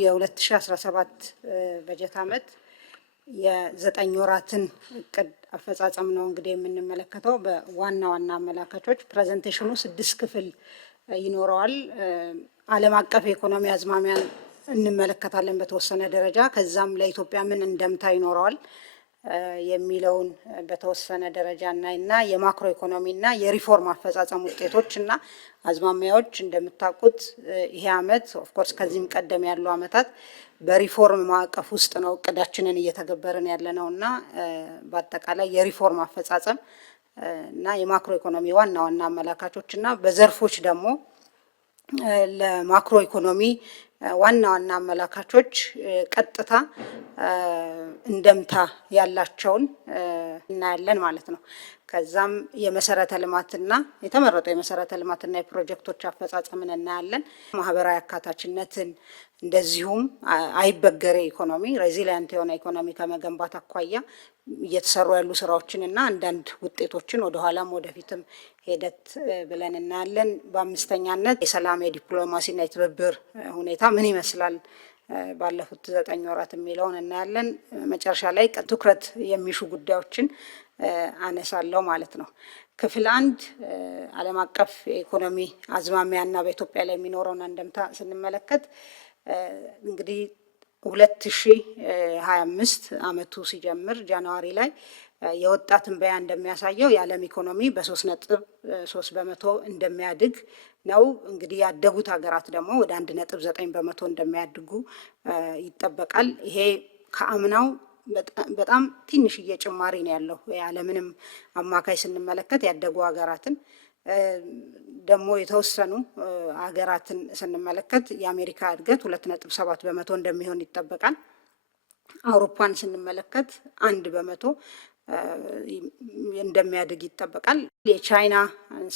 የ2017 በጀት ዓመት የዘጠኝ ወራትን እቅድ አፈጻጸም ነው እንግዲህ የምንመለከተው። በዋና ዋና አመላካቾች ፕሬዘንቴሽኑ 6 ክፍል ይኖረዋል። ዓለም አቀፍ የኢኮኖሚ አዝማሚያን እንመለከታለን በተወሰነ ደረጃ። ከዛም ለኢትዮጵያ ምን እንደምታ ይኖረዋል የሚለውን በተወሰነ ደረጃ እናይና የማክሮ ኢኮኖሚና የሪፎርም አፈጻጸም ውጤቶች እና አዝማሚያዎች እንደምታውቁት ይሄ ዓመት ኦፍ ኮርስ ከዚህም ቀደም ያሉ ዓመታት በሪፎርም ማዕቀፍ ውስጥ ነው እቅዳችንን እየተገበርን ያለነውና በአጠቃላይ የሪፎርም አፈጻጸም እና የማክሮ ኢኮኖሚ ዋና ዋና አመላካቾች እና በዘርፎች ደግሞ ለማክሮ ኢኮኖሚ ዋና ዋና አመላካቾች ቀጥታ እንደምታ ያላቸውን እናያለን ማለት ነው። ከዛም የመሰረተ ልማትና የተመረጡ የመሰረተ ልማትና የፕሮጀክቶች አፈጻጸምን እናያለን። ማህበራዊ አካታችነትን እንደዚሁም አይበገሬ ኢኮኖሚ ሬዚሊያንት የሆነ ኢኮኖሚ ከመገንባት አኳያ እየተሰሩ ያሉ ስራዎችን እና አንዳንድ ውጤቶችን ወደ ኋላም ወደፊትም ሄደት ብለን እናያለን። በአምስተኛነት የሰላም የዲፕሎማሲና የትብብር ሁኔታ ምን ይመስላል ባለፉት 9 ወራት የሚለውን እናያለን። መጨረሻ ላይ ትኩረት የሚሹ ጉዳዮችን አነሳለሁ ማለት ነው። ክፍል 1 ዓለም አቀፍ የኢኮኖሚ አዝማሚያና በኢትዮጵያ ላይ የሚኖረውን አንደምታ ስንመለከት እንግዲህ 2025 ዓመቱ ሲጀምር ጃንዋሪ ላይ የወጣ ትንበያ እንደሚያሳየው የዓለም ኢኮኖሚ በ3.3 በመቶ እንደሚያድግ ነው። እንግዲህ ያደጉት ሀገራት ደግሞ ወደ 1.9 በመቶ እንደሚያድጉ ይጠበቃል። ይሄ ከአምናው በጣም ትንሽዬ ጭማሪ ነው ያለው። የዓለምንም አማካይ ስንመለከት ያደጉ ሀገራትን ደግሞ የተወሰኑ ሀገራትን ስንመለከት የአሜሪካ እድገት 2.7 በመቶ እንደሚሆን ይጠበቃል። አውሮፓን ስንመለከት 1 በመቶ እንደሚያድግ ይጠበቃል። የቻይና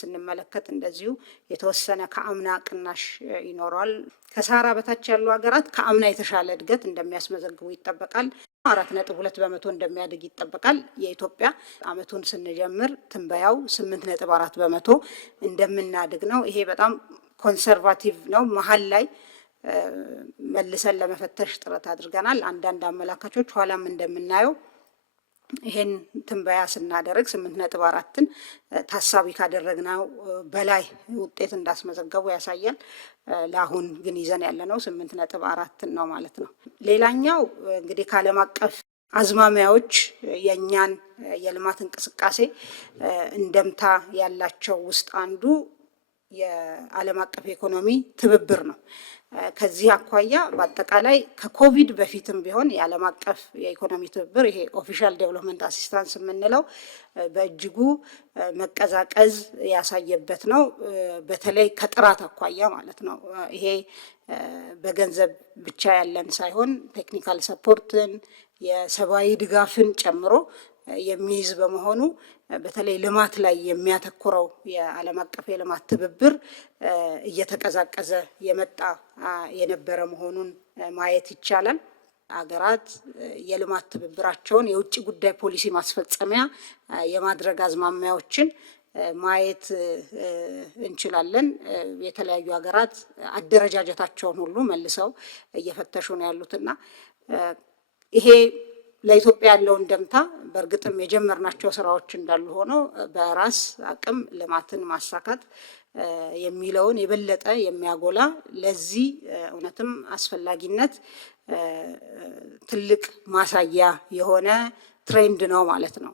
ስንመለከት እንደዚሁ የተወሰነ ከአምና ቅናሽ ይኖረዋል። ከሳራ በታች ያሉ ሀገራት ከአምና የተሻለ እድገት እንደሚያስመዘግቡ ይጠበቃል። 4.2 በመቶ እንደሚያድግ ይጠበቃል። የኢትዮጵያ አመቱን ስንጀምር ትንበያው 8.4 በመቶ እንደምናድግ ነው። ይሄ በጣም ኮንሰርቫቲቭ ነው። መሀል ላይ መልሰን ለመፈተሽ ጥረት አድርገናል። አንዳንድ አመላካቾች ኋላም እንደምናየው ይሄን ትንበያ ስናደርግ 8.4ን ታሳቢ ካደረግነው በላይ ውጤት እንዳስመዘገቡ ያሳያል። ለአሁን ግን ይዘን ያለነው 8.4 ነው ማለት ነው። ሌላኛው እንግዲህ ከዓለም አቀፍ አዝማሚያዎች የኛን የልማት እንቅስቃሴ እንደምታ ያላቸው ውስጥ አንዱ የዓለም አቀፍ ኢኮኖሚ ትብብር ነው። ከዚህ አኳያ በአጠቃላይ ከኮቪድ በፊትም ቢሆን የዓለም አቀፍ የኢኮኖሚ ትብብር ይሄ ኦፊሻል ዴቨሎፕመንት አሲስታንስ የምንለው በእጅጉ መቀዛቀዝ ያሳየበት ነው። በተለይ ከጥራት አኳያ ማለት ነው። ይሄ በገንዘብ ብቻ ያለን ሳይሆን ቴክኒካል ሰፖርትን የሰብአዊ ድጋፍን ጨምሮ የሚይዝ በመሆኑ በተለይ ልማት ላይ የሚያተኩረው የዓለም አቀፍ የልማት ትብብር እየተቀዛቀዘ የመጣ የነበረ መሆኑን ማየት ይቻላል። አገራት የልማት ትብብራቸውን የውጭ ጉዳይ ፖሊሲ ማስፈጸሚያ የማድረግ አዝማሚያዎችን ማየት እንችላለን። የተለያዩ ሀገራት አደረጃጀታቸውን ሁሉ መልሰው እየፈተሹ ነው ያሉትና ይሄ ለኢትዮጵያ ያለው እንደምታ በእርግጥም የጀመርናቸው ስራዎች እንዳሉ ሆነው በራስ አቅም ልማትን ማሳካት የሚለውን የበለጠ የሚያጎላ ለዚህ እውነትም አስፈላጊነት ትልቅ ማሳያ የሆነ ትሬንድ ነው ማለት ነው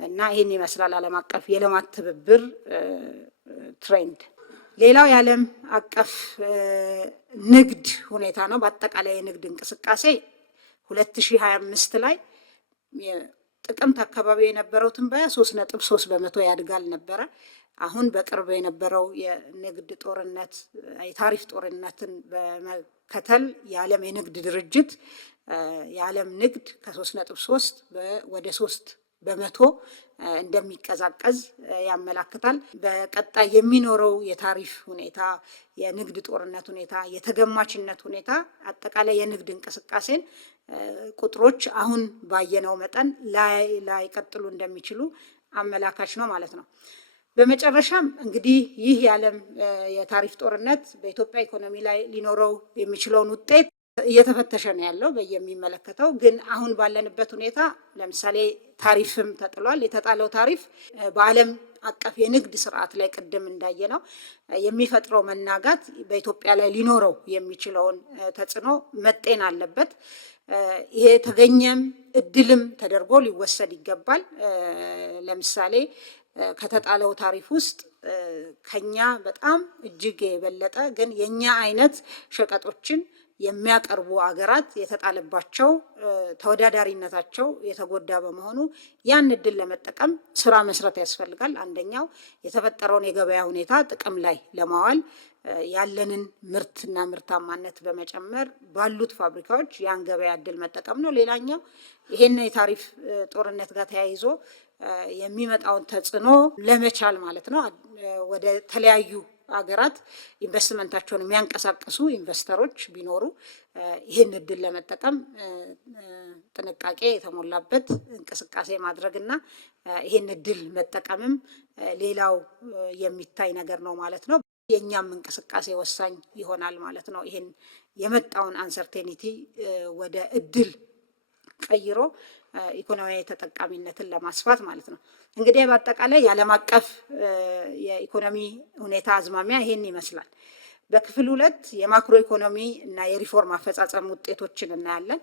እና ይህን ይመስላል ዓለም አቀፍ የልማት ትብብር ትሬንድ። ሌላው የዓለም አቀፍ ንግድ ሁኔታ ነው። በአጠቃላይ የንግድ እንቅስቃሴ 2025 ላይ ጥቅምት አካባቢ የነበረው ትንበያ 3.3 በመቶ ያድጋል ነበረ። አሁን በቅርብ የነበረው የንግድ ጦርነት የታሪፍ ጦርነትን በመከተል የዓለም የንግድ ድርጅት የዓለም ንግድ ከ3.3 ወደ 3 በመቶ እንደሚቀዛቀዝ ያመላክታል። በቀጣይ የሚኖረው የታሪፍ ሁኔታ፣ የንግድ ጦርነት ሁኔታ፣ የተገማችነት ሁኔታ አጠቃላይ የንግድ እንቅስቃሴን ቁጥሮች አሁን ባየነው መጠን ላይቀጥሉ እንደሚችሉ አመላካች ነው ማለት ነው። በመጨረሻም እንግዲህ ይህ የዓለም የታሪፍ ጦርነት በኢትዮጵያ ኢኮኖሚ ላይ ሊኖረው የሚችለውን ውጤት እየተፈተሸ ነው ያለው በየሚመለከተው። ግን አሁን ባለንበት ሁኔታ ለምሳሌ ታሪፍም ተጥሏል። የተጣለው ታሪፍ በዓለም አቀፍ የንግድ ስርዓት ላይ ቅድም እንዳየነው የሚፈጥረው መናጋት በኢትዮጵያ ላይ ሊኖረው የሚችለውን ተጽዕኖ መጤን አለበት። ይሄ ተገኘም እድልም ተደርጎ ሊወሰድ ይገባል። ለምሳሌ ከተጣለው ታሪፍ ውስጥ ከኛ በጣም እጅግ የበለጠ ግን የኛ አይነት ሸቀጦችን የሚያቀርቡ አገራት የተጣለባቸው ተወዳዳሪነታቸው የተጎዳ በመሆኑ ያን እድል ለመጠቀም ስራ መስራት ያስፈልጋል። አንደኛው የተፈጠረውን የገበያ ሁኔታ ጥቅም ላይ ለማዋል ያለንን ምርትና ምርታማነት በመጨመር ባሉት ፋብሪካዎች ያን ገበያ እድል መጠቀም ነው። ሌላኛው ይሄን የታሪፍ ጦርነት ጋር ተያይዞ የሚመጣውን ተጽዕኖ ለመቻል ማለት ነው ወደ ተለያዩ ሀገራት ኢንቨስትመንታቸውን የሚያንቀሳቅሱ ኢንቨስተሮች ቢኖሩ ይህን እድል ለመጠቀም ጥንቃቄ የተሞላበት እንቅስቃሴ ማድረግና ይህን እድል መጠቀምም ሌላው የሚታይ ነገር ነው ማለት ነው። የእኛም እንቅስቃሴ ወሳኝ ይሆናል ማለት ነው። ይህን የመጣውን አንሰርቴኒቲ ወደ እድል ቀይሮ ኢኮኖሚያዊ ተጠቃሚነትን ለማስፋት ማለት ነው። እንግዲህ በአጠቃላይ የዓለም አቀፍ የኢኮኖሚ ሁኔታ አዝማሚያ ይሄን ይመስላል። በክፍል 2 የማክሮ ኢኮኖሚ እና የሪፎርም አፈጻጸም ውጤቶችን እናያለን።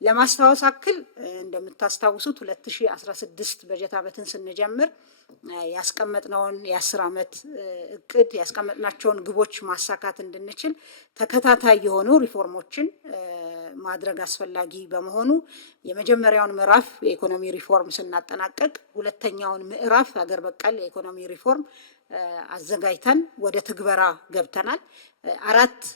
ለማስታወስ አክል እንደምታስታውሱት 2016 በጀት ዓመትን ስንጀምር ያስቀመጥነውን የ10 ዓመት እቅድ ያስቀመጥናቸውን ግቦች ማሳካት እንድንችል ተከታታይ የሆኑ ሪፎርሞችን ማድረግ አስፈላጊ በመሆኑ የመጀመሪያውን ምዕራፍ የኢኮኖሚ ሪፎርም ስናጠናቀቅ ሁለተኛውን ምዕራፍ ሀገር በቀል የኢኮኖሚ ሪፎርም አዘጋጅተን ወደ ትግበራ ገብተናል። 4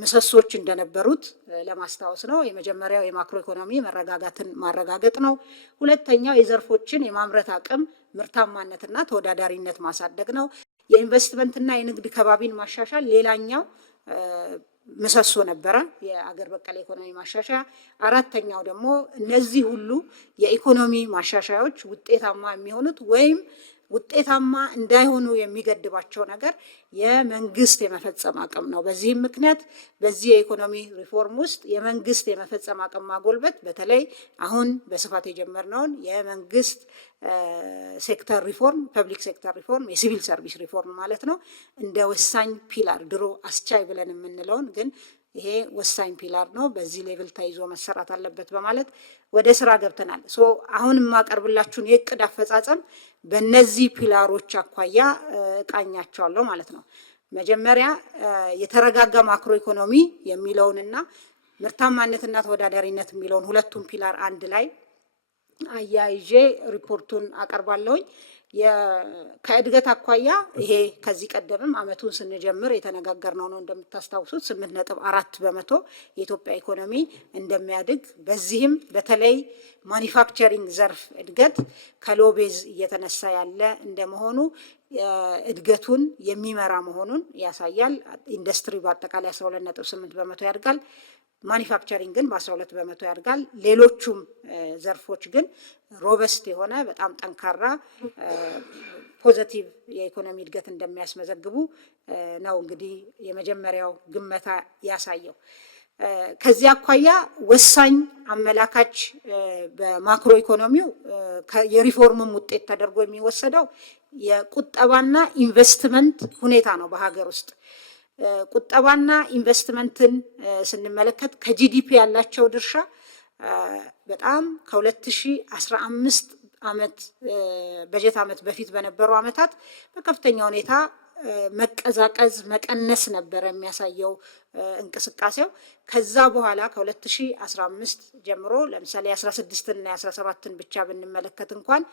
ምሰሶች እንደነበሩት ለማስታወስ ነው። የመጀመሪያው የማክሮ ኢኮኖሚ መረጋጋትን ማረጋገጥ ነው። ሁለተኛው የዘርፎችን የማምረት አቅም ምርታማነትና ተወዳዳሪነት ማሳደግ ነው። የኢንቨስትመንትና የንግድ ከባቢን ማሻሻል ሌላኛው ምሰሶ ነበረ፣ የአገር በቀል ኢኮኖሚ ማሻሻያ። አራተኛው ደግሞ እነዚህ ሁሉ የኢኮኖሚ ማሻሻያዎች ውጤታማ የሚሆኑት ወይም ውጤታማ እንዳይሆኑ የሚገድባቸው ነገር የመንግስት የመፈጸም አቅም ነው። በዚህም ምክንያት በዚህ የኢኮኖሚ ሪፎርም ውስጥ የመንግስት የመፈጸም አቅም ማጎልበት በተለይ አሁን በስፋት የጀመርነውን የመንግስት ሴክተር ሪፎርም፣ ፐብሊክ ሴክተር ሪፎርም፣ የሲቪል ሰርቪስ ሪፎርም ማለት ነው እንደ ወሳኝ ፒላር ድሮ አስቻይ ብለን የምንለውን ግን ይሄ ወሳኝ ፒላር ነው፣ በዚህ ሌቭል ተይዞ መሰራት አለበት በማለት ወደ ስራ ገብተናል። አሁን የማቀርብላችሁን የእቅድ አፈጻጸም በእነዚህ ፒላሮች አኳያ እቃኛቸዋለሁ ማለት ነው። መጀመሪያ የተረጋጋ ማክሮ ኢኮኖሚ የሚለውንና ምርታማነትና ተወዳዳሪነት የሚለውን ሁለቱን ፒላር አንድ ላይ አያይዤ ሪፖርቱን አቀርባለሁኝ። ከእድገት አኳያ ይሄ ከዚህ ቀደምም አመቱን ስንጀምር የተነጋገርነው ነው። እንደምታስታውሱት 8.4 በመቶ የኢትዮጵያ ኢኮኖሚ እንደሚያድግ፣ በዚህም በተለይ ማኒፋክቸሪንግ ዘርፍ እድገት ከሎቤዝ እየተነሳ ያለ እንደመሆኑ እድገቱን የሚመራ መሆኑን ያሳያል። ኢንዱስትሪ በአጠቃላይ 12.8 በመቶ ያድጋል። ማኒፋክቸሪንግ ግን በ12 በመቶ ያድጋል። ሌሎቹም ዘርፎች ግን ሮበስት የሆነ በጣም ጠንካራ ፖዘቲቭ የኢኮኖሚ እድገት እንደሚያስመዘግቡ ነው እንግዲህ የመጀመሪያው ግመታ ያሳየው። ከዚህ አኳያ ወሳኝ አመላካች በማክሮ ኢኮኖሚው የሪፎርምም ውጤት ተደርጎ የሚወሰደው የቁጠባና ኢንቨስትመንት ሁኔታ ነው። በሀገር ውስጥ ቁጠባና ኢንቨስትመንትን ስንመለከት ከጂዲፒ ያላቸው ድርሻ በጣም ከ2015 ዓመት በጀት ዓመት በፊት በነበሩ ዓመታት በከፍተኛ ሁኔታ መቀዛቀዝ መቀነስ ነበረ የሚያሳየው እንቅስቃሴው። ከዛ በኋላ ከ2015 ጀምሮ ለምሳሌ 16ና 17ን ብቻ ብንመለከት እንኳን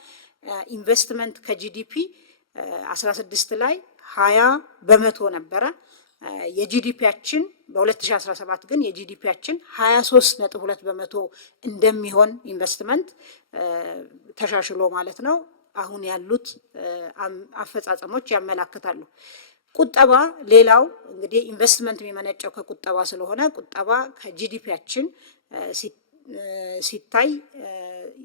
ኢንቨስትመንት ከጂዲፒ 16 ላይ 20 በመቶ ነበረ። የጂዲፒያችን በ2017 ግን የጂዲፒያችን 23.2 በመቶ እንደሚሆን ኢንቨስትመንት ተሻሽሎ ማለት ነው አሁን ያሉት አፈጻጸሞች ያመላክታሉ። ቁጠባ ሌላው እንግዲህ ኢንቨስትመንት የሚመነጨው ከቁጠባ ስለሆነ ቁጠባ ከጂዲፒያችን ሲታይ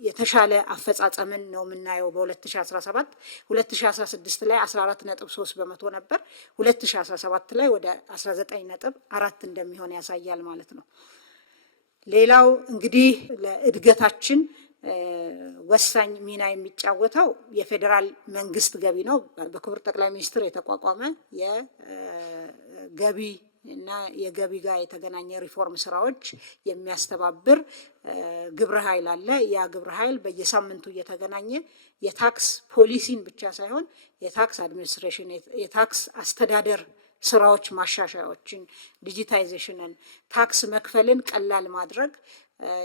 የተሻለ አፈጻጸምን ነው የምናየው። በ2017 2016 ላይ 14.3 በመቶ ነበር። 2017 ላይ ወደ 19.4 እንደሚሆን ያሳያል ማለት ነው። ሌላው እንግዲህ ለእድገታችን ወሳኝ ሚና የሚጫወተው የፌዴራል መንግስት ገቢ ነው። በክቡር ጠቅላይ ሚኒስትር የተቋቋመ የገቢ እና የገቢ ጋር የተገናኘ ሪፎርም ስራዎች የሚያስተባብር ግብረ ኃይል አለ። ያ ግብረ ኃይል በየሳምንቱ እየተገናኘ የታክስ ፖሊሲን ብቻ ሳይሆን የታክስ አድሚኒስትሬሽን፣ የታክስ አስተዳደር ስራዎች ማሻሻያዎችን፣ ዲጂታይዜሽንን፣ ታክስ መክፈልን ቀላል ማድረግ፣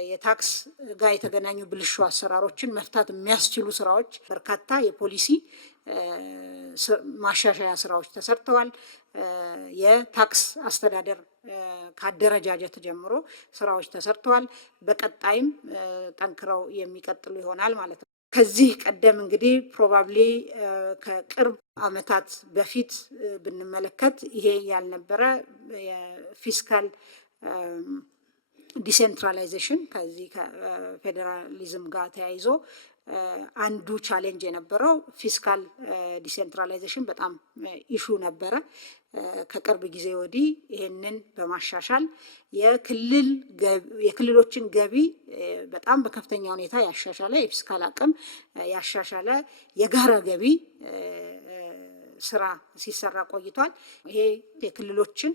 የታክስ ጋር የተገናኙ ብልሹ አሰራሮችን መፍታት የሚያስችሉ ስራዎች በርካታ የፖሊሲ ማሻሻያ ስራዎች ተሰርተዋል። የታክስ አስተዳደር ከአደረጃጀት ጀምሮ ስራዎች ተሰርተዋል። በቀጣይም ጠንክረው የሚቀጥሉ ይሆናል ማለት ነው። ከዚህ ቀደም እንግዲህ ፕሮባብሊ ከቅርብ ዓመታት በፊት ብንመለከት ይሄ ያልነበረ የፊስካል ዲሴንትራላይዜሽን ከዚህ ከፌዴራሊዝም ጋር ተያይዞ አንዱ ቻሌንጅ የነበረው ፊስካል ዲሴንትራላይዜሽን በጣም ኢሹ ነበረ። ከቅርብ ጊዜ ወዲህ ይሄንን በማሻሻል የክልሎችን ገቢ በጣም በከፍተኛ ሁኔታ ያሻሻለ የፊስካል አቅም ያሻሻለ የጋራ ገቢ ስራ ሲሰራ ቆይቷል። ይሄ የክልሎችን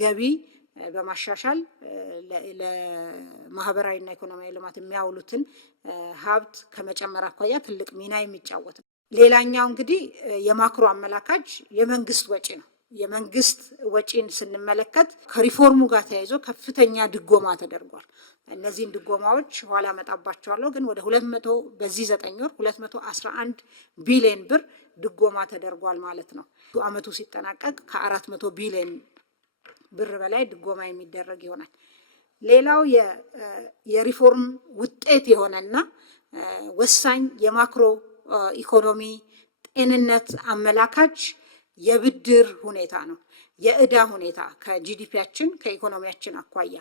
ገቢ በማሻሻል ለማህበራዊና ኢኮኖሚያዊ ልማት የሚያውሉትን ሀብት ከመጨመር አኳያ ትልቅ ሚና የሚጫወት ነው። ሌላኛው እንግዲህ የማክሮ አመላካች የመንግስት ወጪ ነው። የመንግስት ወጪን ስንመለከት ከሪፎርሙ ጋር ተያይዞ ከፍተኛ ድጎማ ተደርጓል። እነዚህን ድጎማዎች ኋላ መጣባቸዋለሁ፣ ግን ወደ 200 በዚህ 9 ወር 211 ቢሊዮን ብር ድጎማ ተደርጓል ማለት ነው። አመቱ ሲጠናቀቅ ከ400 ቢሊዮን ብር በላይ ድጎማ የሚደረግ ይሆናል። ሌላው የሪፎርም ውጤት የሆነና ወሳኝ የማክሮ ኢኮኖሚ ጤንነት አመላካች የብድር ሁኔታ ነው። የዕዳ ሁኔታ ከጂዲፒያችን ከኢኮኖሚያችን አኳያ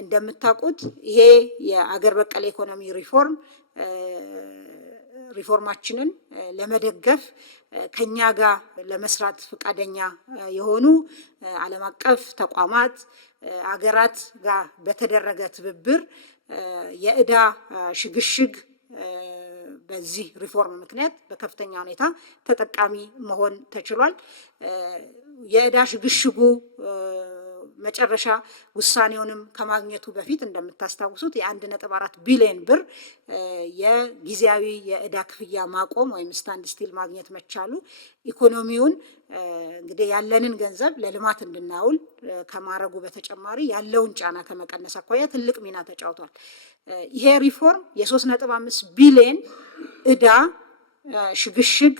እንደምታውቁት ይሄ የአገር በቀል ኢኮኖሚ ሪፎርማችንን ለመደገፍ ከኛ ጋር ለመስራት ፈቃደኛ የሆኑ ዓለም አቀፍ ተቋማት አገራት ጋር በተደረገ ትብብር የዕዳ ሽግሽግ በዚህ ሪፎርም ምክንያት በከፍተኛ ሁኔታ ተጠቃሚ መሆን ተችሏል። የዕዳ ሽግሽጉ መጨረሻ ውሳኔውንም ከማግኘቱ በፊት እንደምታስታውሱት የ1.4 ቢሊዮን ብር የጊዜያዊ የዕዳ ክፍያ ማቆም ወይም ስታንድ ስቲል ማግኘት መቻሉ ኢኮኖሚውን እንግዲህ ያለንን ገንዘብ ለልማት እንድናውል ከማድረጉ በተጨማሪ ያለውን ጫና ከመቀነስ አኳያ ትልቅ ሚና ተጫውቷል። ይሄ ሪፎርም የ3.5 ቢሊዮን ዕዳ ሽግሽግ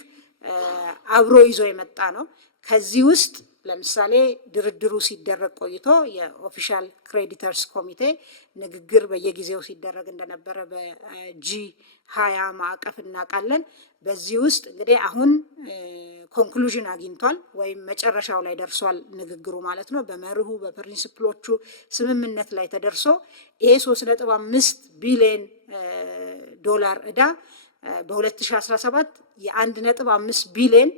አብሮ ይዞ የመጣ ነው። ከዚህ ውስጥ ለምሳሌ ድርድሩ ሲደረግ ቆይቶ የኦፊሻል ክሬዲተርስ ኮሚቴ ንግግር በየጊዜው ሲደረግ እንደነበረ በጂ20 ማዕቀፍ እናውቃለን። በዚህ ውስጥ እንግዲህ አሁን ኮንክሉዥን አግኝቷል ወይም መጨረሻው ላይ ደርሷል ንግግሩ ማለት ነው። በመርሁ በፕሪንሲፕሎቹ ስምምነት ላይ ተደርሶ ይሄ 3.5 ቢሊዮን ዶላር ዕዳ በ2017 የ1.5 ቢሊዮን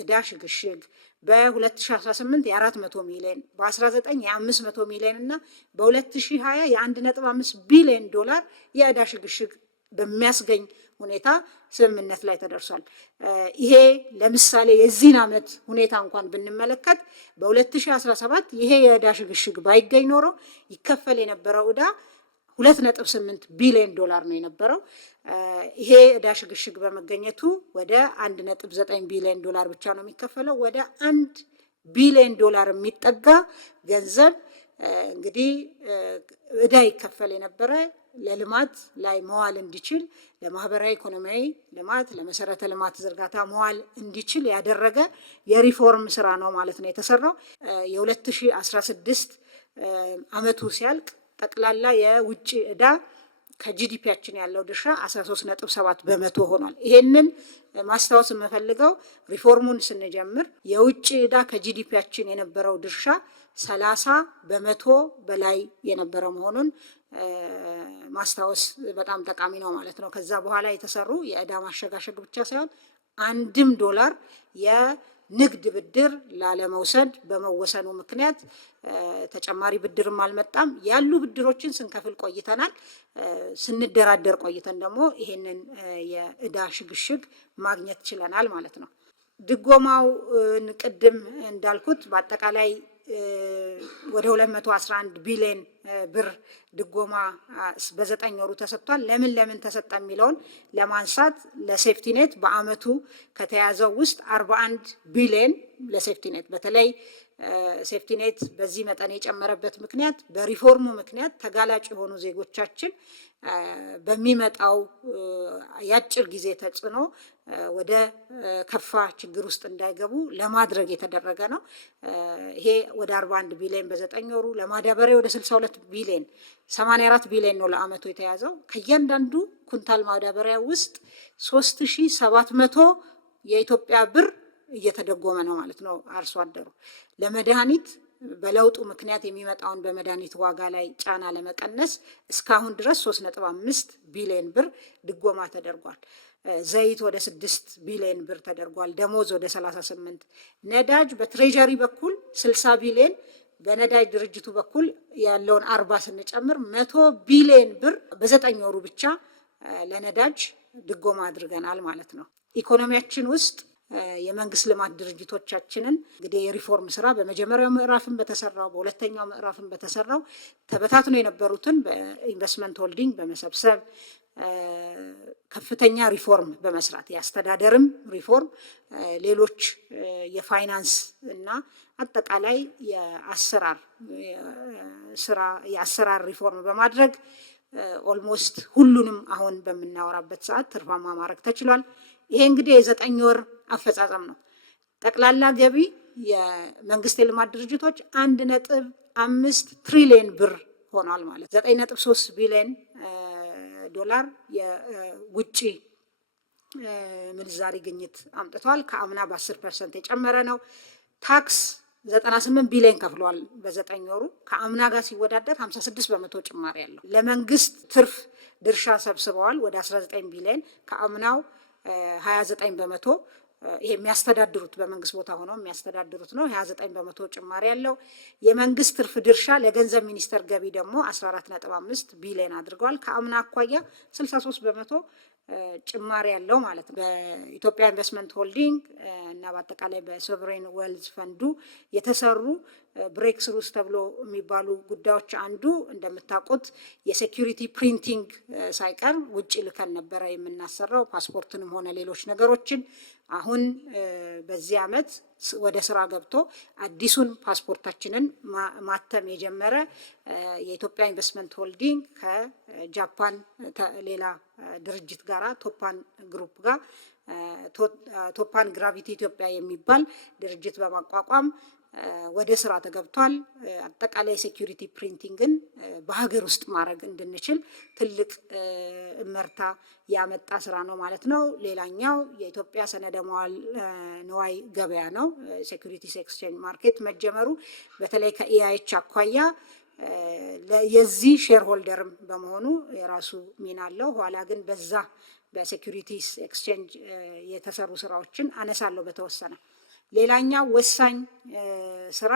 ዕዳ ሽግሽግ በ2018 የ400 ሚሊዮን በ19 የ500 ሚሊዮን እና በ2020 የ1.5 ቢሊዮን ዶላር የዕዳ ሽግሽግ በሚያስገኝ ሁኔታ ስምምነት ላይ ተደርሷል። ይሄ ለምሳሌ የዚህን ዓመት ሁኔታ እንኳን ብንመለከት በ2017 ይሄ የዕዳ ሽግሽግ ባይገኝ ኖሮ ይከፈል የነበረው ዕዳ 2.8 ቢሊዮን ዶላር ነው የነበረው። ይሄ ዕዳ ሽግሽግ በመገኘቱ ወደ 1.9 ቢሊዮን ዶላር ብቻ ነው የሚከፈለው። ወደ 1 ቢሊዮን ዶላር የሚጠጋ ገንዘብ እንግዲህ ዕዳ ይከፈል የነበረ ለልማት ላይ መዋል እንዲችል ለማህበራዊ ኢኮኖሚያዊ ልማት ለመሰረተ ልማት ዝርጋታ መዋል እንዲችል ያደረገ የሪፎርም ስራ ነው ማለት ነው የተሰራው። የ2016 ዓመቱ ሲያልቅ ጠቅላላ የውጭ ዕዳ ከጂዲፒያችን ያለው ድርሻ 13.7 በመቶ ሆኗል። ይሄንን ማስታወስ የምፈልገው ሪፎርሙን ስንጀምር የውጭ ዕዳ ከጂዲፒያችን የነበረው ድርሻ 30 በመቶ በላይ የነበረ መሆኑን ማስታወስ በጣም ጠቃሚ ነው ማለት ነው። ከዛ በኋላ የተሰሩ የዕዳ ማሸጋሸግ ብቻ ሳይሆን $1 የኖ የንግድ ብድር ላለመውሰድ በመወሰኑ ምክንያት ተጨማሪ ብድርም አልመጣም። ያሉ ብድሮችን ስንከፍል ቆይተናል። ስንደራደር ቆይተን ደግሞ ይሄንን የዕዳ ሽግሽግ ማግኘት ችለናል ማለት ነው። ድጎማው ቅድም እንዳልኩት በአጠቃላይ ወደ 211 ቢሊዮን ብር ድጎማ በ9 ወሩ ተሰጥቷል። ለምን ተሰጠ የሚለውን ለማንሳት ለሴፍቲኔት በአመቱ ከተያዘው ውስጥ 41 ቢሊዮን ለሴፍቲኔት በተለይ ሴፍቲኔት በዚህ መጠን የጨመረበት ምክንያት በሪፎርሙ ምክንያት ተጋላጭ የሆኑ ዜጎቻችን በሚመጣው የአጭር ጊዜ ተጽዕኖ ወደ ከፋ ችግር ውስጥ እንዳይገቡ ለማድረግ የተደረገ ነው። ይሄ ወደ 41 ቢሊዮን በ9 ወሩ፣ ለማዳበሪያ ወደ 62 ቢሊዮን 84 ቢሊዮን ነው ለአመቱ የተያዘው። ከእያንዳንዱ ኩንታል ማዳበሪያ ውስጥ 3700 የኢትዮጵያ ብር እየተደጎመ ነው ማለት ነው አርሶ አደሩ። ለመድኃኒት በለውጡ ምክንያት የሚመጣውን በመድኃኒት ዋጋ ላይ ጫና ለመቀነስ እስካሁን ድረስ 3.5 ቢሊዮን ብር ድጎማ ተደርጓል። ዘይት ወደ 6 ቢሊዮን ብር ተደርጓል። ደሞዝ ወደ 38፣ ነዳጅ በትሬጀሪ በኩል 60 ቢሊዮን በነዳጅ ድርጅቱ በኩል ያለውን 40 ስንጨምር 100 ቢሊዮን ብር በ9 ወሩ ብቻ ለነዳጅ ድጎማ አድርገናል ማለት ነው። ኢኮኖሚያችን ውስጥ የመንግስት ልማት ድርጅቶቻችንን እንግዲህ የሪፎርም ስራ በመጀመሪያው ምዕራፍን በተሰራው በሁለተኛው ምዕራፍን በተሰራው ተበታትኖ የነበሩትን በኢንቨስትመንት ሆልዲንግ በመሰብሰብ ከፍተኛ ሪፎርም በመስራት የአስተዳደርም ሪፎርም፣ ሌሎች የፋይናንስ እና አጠቃላይ የአሰራር ሪፎርም በማድረግ ኦልሞስት ሁሉንም አሁን በምናወራበት ሰዓት ትርፋማ ማድረግ ተችሏል። ይሄ እንግዲህ የ9 ወር አፈጻጸም ነው። ጠቅላላ ገቢ የመንግስት የልማት ድርጅቶች 1.5 ትሪሊዮን ብር ሆኗል ማለት 9.3 ቢሊዮን ዶላር የውጭ ምንዛሪ ግኝት አምጥቷል። ከአምና በ10% የጨመረ ነው። ታክስ 98 ቢሊዮን ከፍሏል በ9 ወሩ። ከአምና ጋር ሲወዳደር 56 በመቶ ጭማሪ ያለው። ለመንግስት ትርፍ ድርሻ ሰብስበዋል ወደ 19 ቢሊዮን ከአምናው 29 በመቶ። ይሄ የሚያስተዳድሩት በመንግስት ቦታ ሆነው የሚያስተዳድሩት ነው። 29 በመቶ ጭማሪ ያለው። የመንግስት ትርፍ ድርሻ ለገንዘብ ሚኒስቴር ገቢ ደግሞ 14.5 ቢሊዮን አድርገዋል። ከአምና አኳያ 63 በመቶ ጭማሪ ያለው ማለት ነው። በኢትዮጵያ ኢንቨስትመንት ሆልዲንግ እና በአጠቃላይ በሶቨሬን ዌልዝ ፈንዱ የተሰሩ ብሬክ ስሩስ ተብሎ የሚባሉ ጉዳዮች አንዱ እንደምታውቁት የሴኪሪቲ ፕሪንቲንግ ሳይቀር ውጭ ልከን ነበረ የምናሰራው ፓስፖርትንም ሆነ ሌሎች ነገሮችን። አሁን በዚህ አመት ወደ ስራ ገብቶ አዲሱን ፓስፖርታችንን ማተም የጀመረ የኢትዮጵያ ኢንቨስትመንት ሆልዲንግ ከጃፓን ሌላ ድርጅት ጋራ ቶፓን ግሩፕ ጋር ቶፓን ግራቪቲ ኢትዮጵያ የሚባል ድርጅት በማቋቋም ወደ ስራ ተገብቷል። አጠቃላይ ሴኩሪቲ ፕሪንቲንግን በሀገር ውስጥ ማድረግ እንድንችል ትልቅ እመርታ ያመጣ ስራ ነው ማለት ነው። ሌላኛው የኢትዮጵያ ሰነደ መዋዕለ ንዋይ ገበያ ነው። ሴኩሪቲስ ኤክስቼንጅ ማርኬት መጀመሩ በተለይ ከኢአይኤች አኳያ የዚህ ሼር ሆልደርም በመሆኑ የራሱ ሚና አለው። ኋላ ግን በዛ በሴኩሪቲስ ኤክስቼንጅ የተሰሩ ስራዎችን አነሳለሁ በተወሰነ። ሌላኛው ወሳኝ ስራ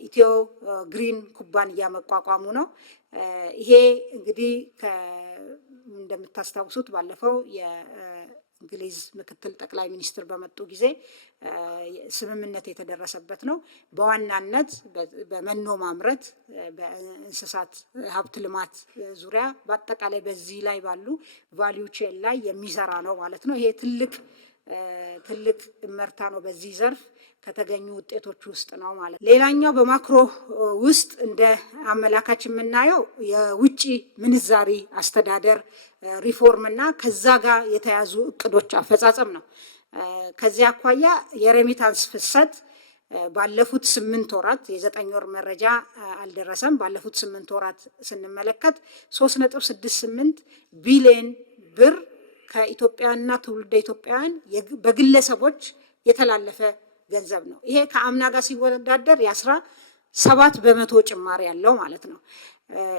ኢትዮ ግሪን ኩባንያ መቋቋሙ ነው። ይሄ እንግዲህ እንደምታስታውሱት ባለፈው የእንግሊዝ ምክትል ጠቅላይ ሚኒስትር በመጡ ጊዜ ስምምነት የተደረሰበት ነው። በዋናነት በመኖ ማምረት፣ በእንስሳት ሀብት ልማት ዙሪያ በአጠቃላይ በዚህ ላይ ባሉ ቫሊዩ ቼን ላይ የሚሰራ ነው ማለት ነው። ይሄ ትልቅ እመርታ ነው። በዚህ ዘርፍ ከተገኙ ውጤቶች ውስጥ ነው ማለት ነው። ሌላኛው በማክሮ ውስጥ እንደ አመላካች የምናየው የውጭ ምንዛሪ አስተዳደር ሪፎርም እና ከዛ ጋር የተያዙ እቅዶች አፈጻጸም ነው። ከዚህ አኳያ የሬሚታንስ ፍሰት ባለፉት 8 ወራት የ9 ወር መረጃ አልደረሰም። ባለፉት 8 ወራት ስንመለከት 3.68 ቢሊዮን ብር ከኢትዮጵያና ትውልደ ኢትዮጵያውያን በግለሰቦች የተላለፈ ገንዘብ ነው። ይሄ ከአምና ጋር ሲወዳደር የ17 በመቶ ጭማሪ ያለው ማለት ነው።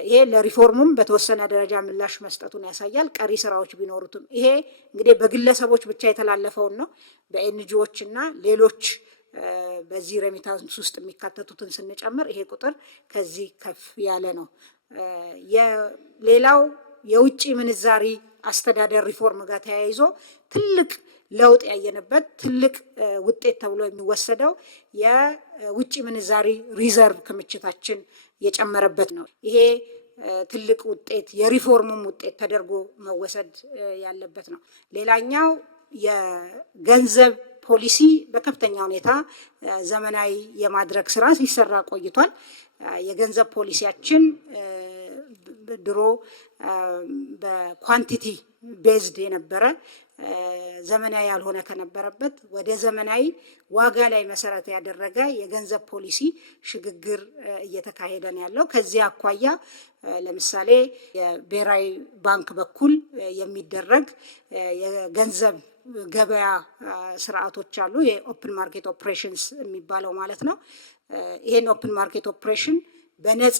ይሄ ለሪፎርሙም በተወሰነ ደረጃ ምላሽ መስጠቱን ያሳያል። ቀሪ ስራዎች ቢኖሩትም ይሄ እንግዲህ በግለሰቦች ብቻ የተላለፈውን ነው። በኤንጂኦዎች እና ሌሎች በዚህ ሬሚታንስ ውስጥ የሚካተቱትን ስንጨምር ይሄ ቁጥር ከዚህ ከፍ ያለ ነው። ሌላው የውጭ ምንዛሪ አስተዳደር ሪፎርም ጋር ተያይዞ ትልቅ ለውጥ ያየንበት ትልቅ ውጤት ተብሎ የሚወሰደው የውጭ ምንዛሪ ሪዘርቭ ክምችታችን የጨመረበት ነው። ይሄ ትልቅ ውጤት የሪፎርሙም ውጤት ተደርጎ መወሰድ ያለበት ነው። ሌላኛው የገንዘብ ፖሊሲ በከፍተኛ ሁኔታ ዘመናዊ የማድረግ ስራ ሲሰራ ቆይቷል። የገንዘብ ፖሊሲያችን ድሮ በኳንቲቲ ቤዝድ የነበረ ዘመናዊ ያልሆነ ከነበረበት ወደ ዘመናዊ ዋጋ ላይ መሰረት ያደረገ የገንዘብ ፖሊሲ ሽግግር እየተካሄደ ነው ያለው። ከዚህ አኳያ ለምሳሌ የብሔራዊ ባንክ በኩል የሚደረግ የገንዘብ ገበያ ስርዓቶች አሉ። የኦፕን ማርኬት ኦፕሬሽንስ የሚባለው ማለት ነው። ይሄን ኦፕን ማርኬት ኦፕሬሽን በነፃ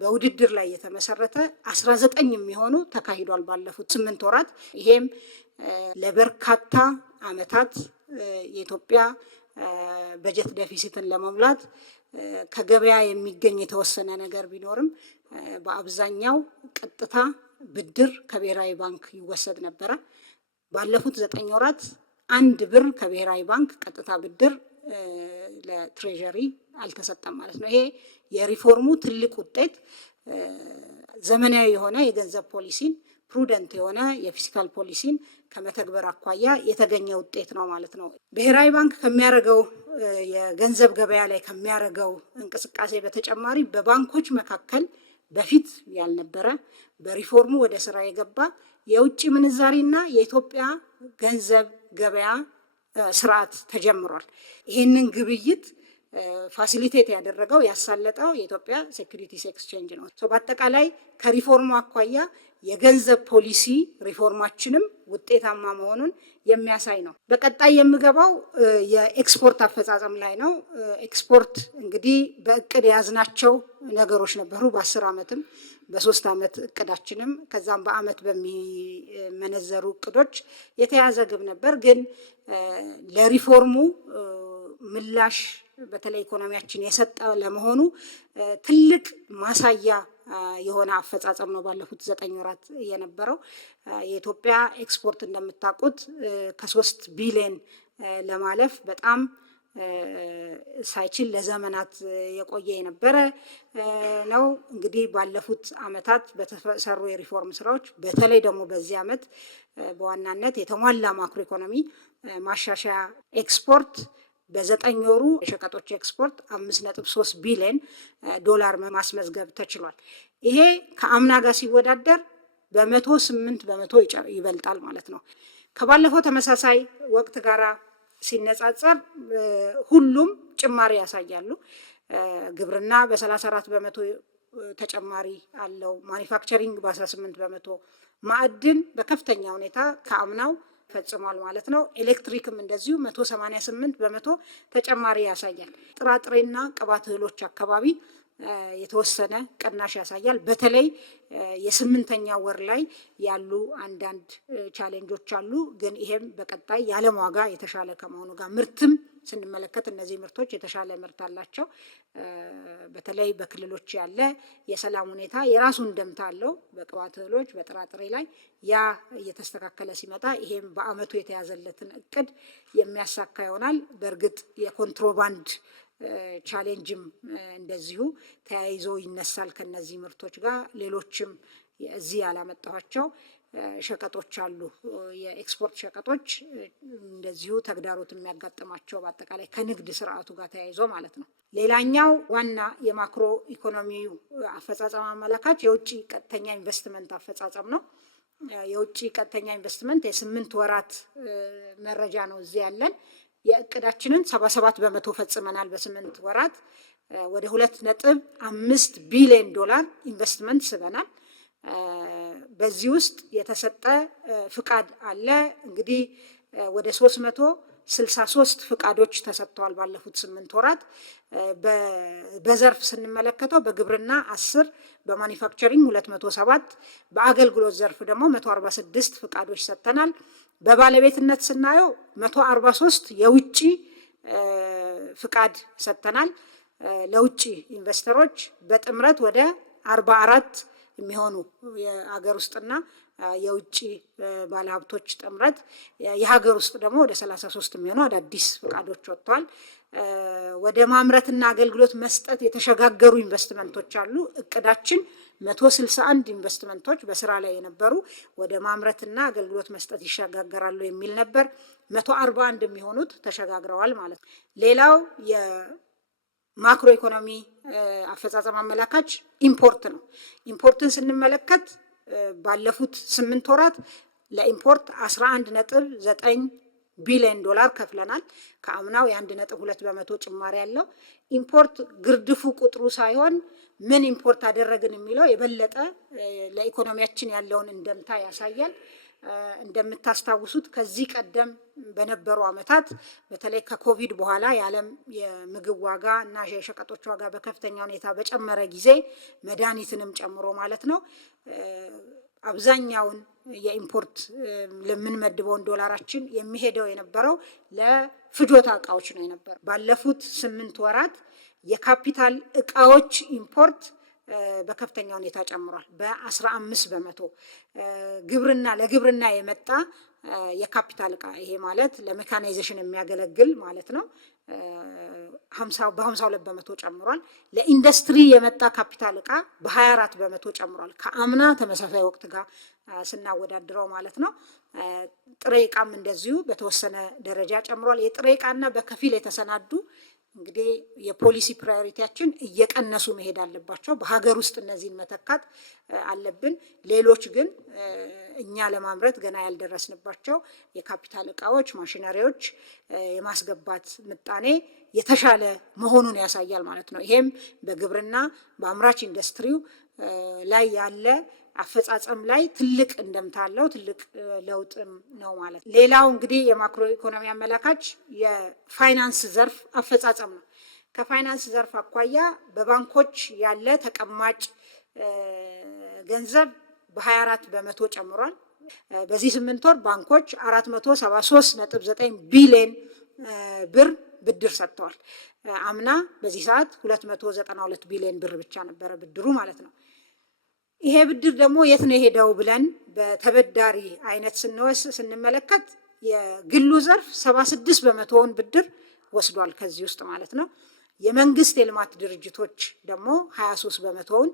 በውድድር ላይ የተመሰረተ 19 የሚሆኑ ተካሂዷል ባለፉት 8 ወራት። ይሄም ለበርካታ አመታት የኢትዮጵያ በጀት ዴፊሲትን ለመሙላት ከገበያ የሚገኝ የተወሰነ ነገር ቢኖርም በአብዛኛው ቀጥታ ብድር ከብሔራዊ ባንክ ይወሰድ ነበረ። ባለፉት 9 ወራት 1 ብር ከብሔራዊ ባንክ ቀጥታ ብድር ለትሬዠሪ አልተሰጠም ማለት ነው። ይሄ የሪፎርሙ ትልቅ ውጤት ዘመናዊ የሆነ የገንዘብ ፖሊሲን ፕሩደንት የሆነ የፊስካል ፖሊሲን ከመተግበር አኳያ የተገኘ ውጤት ነው ማለት ነው። ብሔራዊ ባንክ ከሚያደርገው የገንዘብ ገበያ ላይ ከሚያደርገው እንቅስቃሴ በተጨማሪ በባንኮች መካከል በፊት ያልነበረ በሪፎርሙ ወደ ስራ የገባ የውጭ ምንዛሪና የኢትዮጵያ ገንዘብ ገበያ ስርዓት ተጀምሯል። ይህንን ግብይት ፋሲሊቴት ያደረገው ያሳለጠው የኢትዮጵያ ሴኩሪቲስ ኤክስቼንጅ ነው። በአጠቃላይ ከሪፎርሙ አኳያ የገንዘብ ፖሊሲ ሪፎርማችንም ውጤታማ መሆኑን የሚያሳይ ነው። በቀጣይ የምገባው የኤክስፖርት አፈጻጸም ላይ ነው። ኤክስፖርት እንግዲህ በእቅድ የያዝናቸው ነገሮች ነበሩ። በ10 ዓመትም በ3 ዓመት እቅዳችንም ከዛም በአመት በሚመነዘሩ እቅዶች የተያዘ ግብ ነበር። ግን ለሪፎርሙ ምላሽ በተለይ ኢኮኖሚያችን የሰጠ ለመሆኑ ትልቅ ማሳያ የሆነ አፈጻጸም ነው ባለፉት 9 ወራት የነበረው። የኢትዮጵያ ኤክስፖርት እንደምታውቁት ከ3 ቢሊዮን ለማለፍ በጣም ሳይችል ለዘመናት የቆየ የነበረ ነው። እንግዲህ ባለፉት አመታት በተሰሩ የሪፎርም ስራዎች በተለይ ደግሞ በዚህ አመት በዋናነት የተሟላ ማክሮ ኢኮኖሚ ማሻሻያ ኤክስፖርት በ9 ወሩ የሸቀጦች ኤክስፖርት 5.3 ቢሊዮን ዶላር ማስመዝገብ ተችሏል። ይሄ ከአምና ጋር ሲወዳደር በ108 በመቶ ይበልጣል ማለት ነው። ከባለፈው ተመሳሳይ ወቅት ጋራ ሲነጻጸር ሁሉም ጭማሪ ያሳያሉ። ግብርና በ34 በመቶ ተጨማሪ አለው። ማኒፋክቸሪንግ በ18 በመቶ፣ ማዕድን በከፍተኛ ሁኔታ ከአምናው ፈጽሟል ማለት ነው። ኤሌክትሪክም እንደዚሁ 188 በመቶ ተጨማሪ ያሳያል። ጥራጥሬና ቅባት እህሎች አካባቢ የተወሰነ ቅናሽ ያሳያል። በተለይ የ8ኛ ወር ላይ ያሉ አንዳንድ ቻሌንጆች አሉ። ግን ይሄም በቀጣይ የዓለም ዋጋ የተሻለ ከመሆኑ ጋር ምርትም ስንመለከት እነዚህ ምርቶች የተሻለ ምርት አላቸው። በተለይ በክልሎች ያለ የሰላም ሁኔታ የራሱ እንደምታ አለው። በቅባት እህሎች በጥራጥሬ ላይ ያ እየተስተካከለ ሲመጣ ይሄም በአመቱ የተያዘለትን እቅድ የሚያሳካ ይሆናል። በእርግጥ የኮንትሮባንድ ቻሌንጅም እንደዚሁ ተያይዞ ይነሳል ከነዚህ ምርቶች ጋር። ሌሎችም እዚህ ያላመጣኋቸው ሸቀጦች አሉ። የኤክስፖርት ሸቀጦች እንደዚሁ ተግዳሮት የሚያጋጥማቸው በአጠቃላይ ከንግድ ስርዓቱ ጋር ተያይዞ ማለት ነው። ሌላኛው ዋና የማክሮ ኢኮኖሚው አፈጻጸም አመላካች የውጭ ቀጥተኛ ኢንቨስትመንት አፈጻጸም ነው። የውጭ ቀጥተኛ ኢንቨስትመንት የ8 ወራት መረጃ ነው እዚህ ያለን። የእቅዳችንን 77 በመቶ ፈጽመናል። በ8 ወራት ወደ 2.5 ቢሊዮን ዶላር ኢንቨስትመንት ስበናል። በዚህ ውስጥ የተሰጠ ፍቃድ አለ። እንግዲህ ወደ 63 ፍቃዶች ተሰጥተዋል ባለፉት 8 ወራት። በዘርፍ ስንመለከተው በግብርና 10፣ በማኒፋክቸሪንግ 207፣ በአገልግሎት ዘርፍ ደግሞ 146 ፍቃዶች ሰጥተናል። በባለቤትነት ስናየው 143 የውጭ ፍቃድ ሰጥተናል ለውጭ ኢንቨስተሮች። በጥምረት ወደ 44 የሚሆኑ የሀገር ውስጥና የውጭ ባለሀብቶች ጥምረት፣ የሀገር ውስጥ ደግሞ ወደ 33 የሚሆኑ አዳዲስ ፍቃዶች ወጥተዋል። ወደ ማምረትና አገልግሎት መስጠት የተሸጋገሩ ኢንቨስትመንቶች አሉ። እቅዳችን 161 ኢንቨስትመንቶች በስራ ላይ የነበሩ ወደ ማምረትና አገልግሎት መስጠት ይሸጋገራሉ የሚል ነበር። 141 የሚሆኑት ተሸጋግረዋል ማለት ነው። ሌላው የማክሮ ኢኮኖሚ አፈጻጸም አመላካች ኢምፖርት ነው። ኢምፖርትን ስንመለከት ባለፉት 8 ወራት ለኢምፖርት 11.9 ቢሊዮን ዶላር ከፍለናል። ከአምናው የ1.2 በመቶ ጭማሪ ያለው። ኢምፖርት ግርድፉ ቁጥሩ ሳይሆን ምን ኢምፖርት አደረግን የሚለው የበለጠ ለኢኮኖሚያችን ያለውን እንደምታ ያሳያል። እንደምታስታውሱት ከዚህ ቀደም በነበሩ ዓመታት በተለይ ከኮቪድ በኋላ የዓለም የምግብ ዋጋ እና የሸቀጦች ዋጋ በከፍተኛ ሁኔታ በጨመረ ጊዜ መድኃኒትንም ጨምሮ ማለት ነው አብዛኛውን የኢምፖርት ለምንመድበውን ዶላራችን የሚሄደው የነበረው ለፍጆታ እቃዎች ነው የነበረው። ባለፉት 8 ወራት የካፒታል እቃዎች ኢምፖርት በከፍተኛ ሁኔታ ጨምሯል፣ በ15 በመቶ። ለግብርና የመጣ የካፒታል እቃ ይሄ ማለት ለሜካናይዜሽን የሚያገለግል ማለት ነው በ52 በመቶ ጨምሯል። ለኢንዱስትሪ የመጣ ካፒታል እቃ በ24 በመቶ ጨምሯል፣ ከአምና ተመሳሳይ ወቅት ጋር ስናወዳድረው ማለት ነው። ጥሬ እቃም እንደዚሁ በተወሰነ ደረጃ ጨምሯል። የጥሬ እቃና በከፊል የተሰናዱ እንግዲህ የፖሊሲ ፕራዮሪቲያችን እየቀነሱ መሄድ አለባቸው። በሀገር ውስጥ እነዚህን መተካት አለብን። ሌሎች ግን እኛ ለማምረት ገና ያልደረስንባቸው የካፒታል እቃዎች፣ ማሽነሪዎች የማስገባት ምጣኔ የተሻለ መሆኑን ያሳያል ማለት ነው። ይሄም በግብርና በአምራች ኢንዱስትሪው ላይ ያለ አፈጻጸም ላይ ትልቅ እንደምታ አለው፣ ትልቅ ለውጥም ነው ማለት ነው። ሌላው እንግዲህ የማክሮ ኢኮኖሚ አመላካች የፋይናንስ ዘርፍ አፈጻጸም ነው። ከፋይናንስ ዘርፍ አኳያ በባንኮች ያለ ተቀማጭ ገንዘብ በ24 በመቶ ጨምሯል። በዚህ 8 ወር ባንኮች 473.9 ቢሊዮን ብር ብድር ሰጥተዋል። አምና በዚህ ሰዓት 292 ቢሊዮን ብር ብቻ ነበረ ብድሩ ማለት ነው። ይሄ ብድር ደግሞ የት ነው የሄደው ብለን በተበዳሪ አይነት ስንመለከት የግሉ ዘርፍ 76 በመቶውን ብድር ወስዷል ከዚህ ውስጥ ማለት ነው። የመንግስት የልማት ድርጅቶች ደግሞ 23 በመቶውን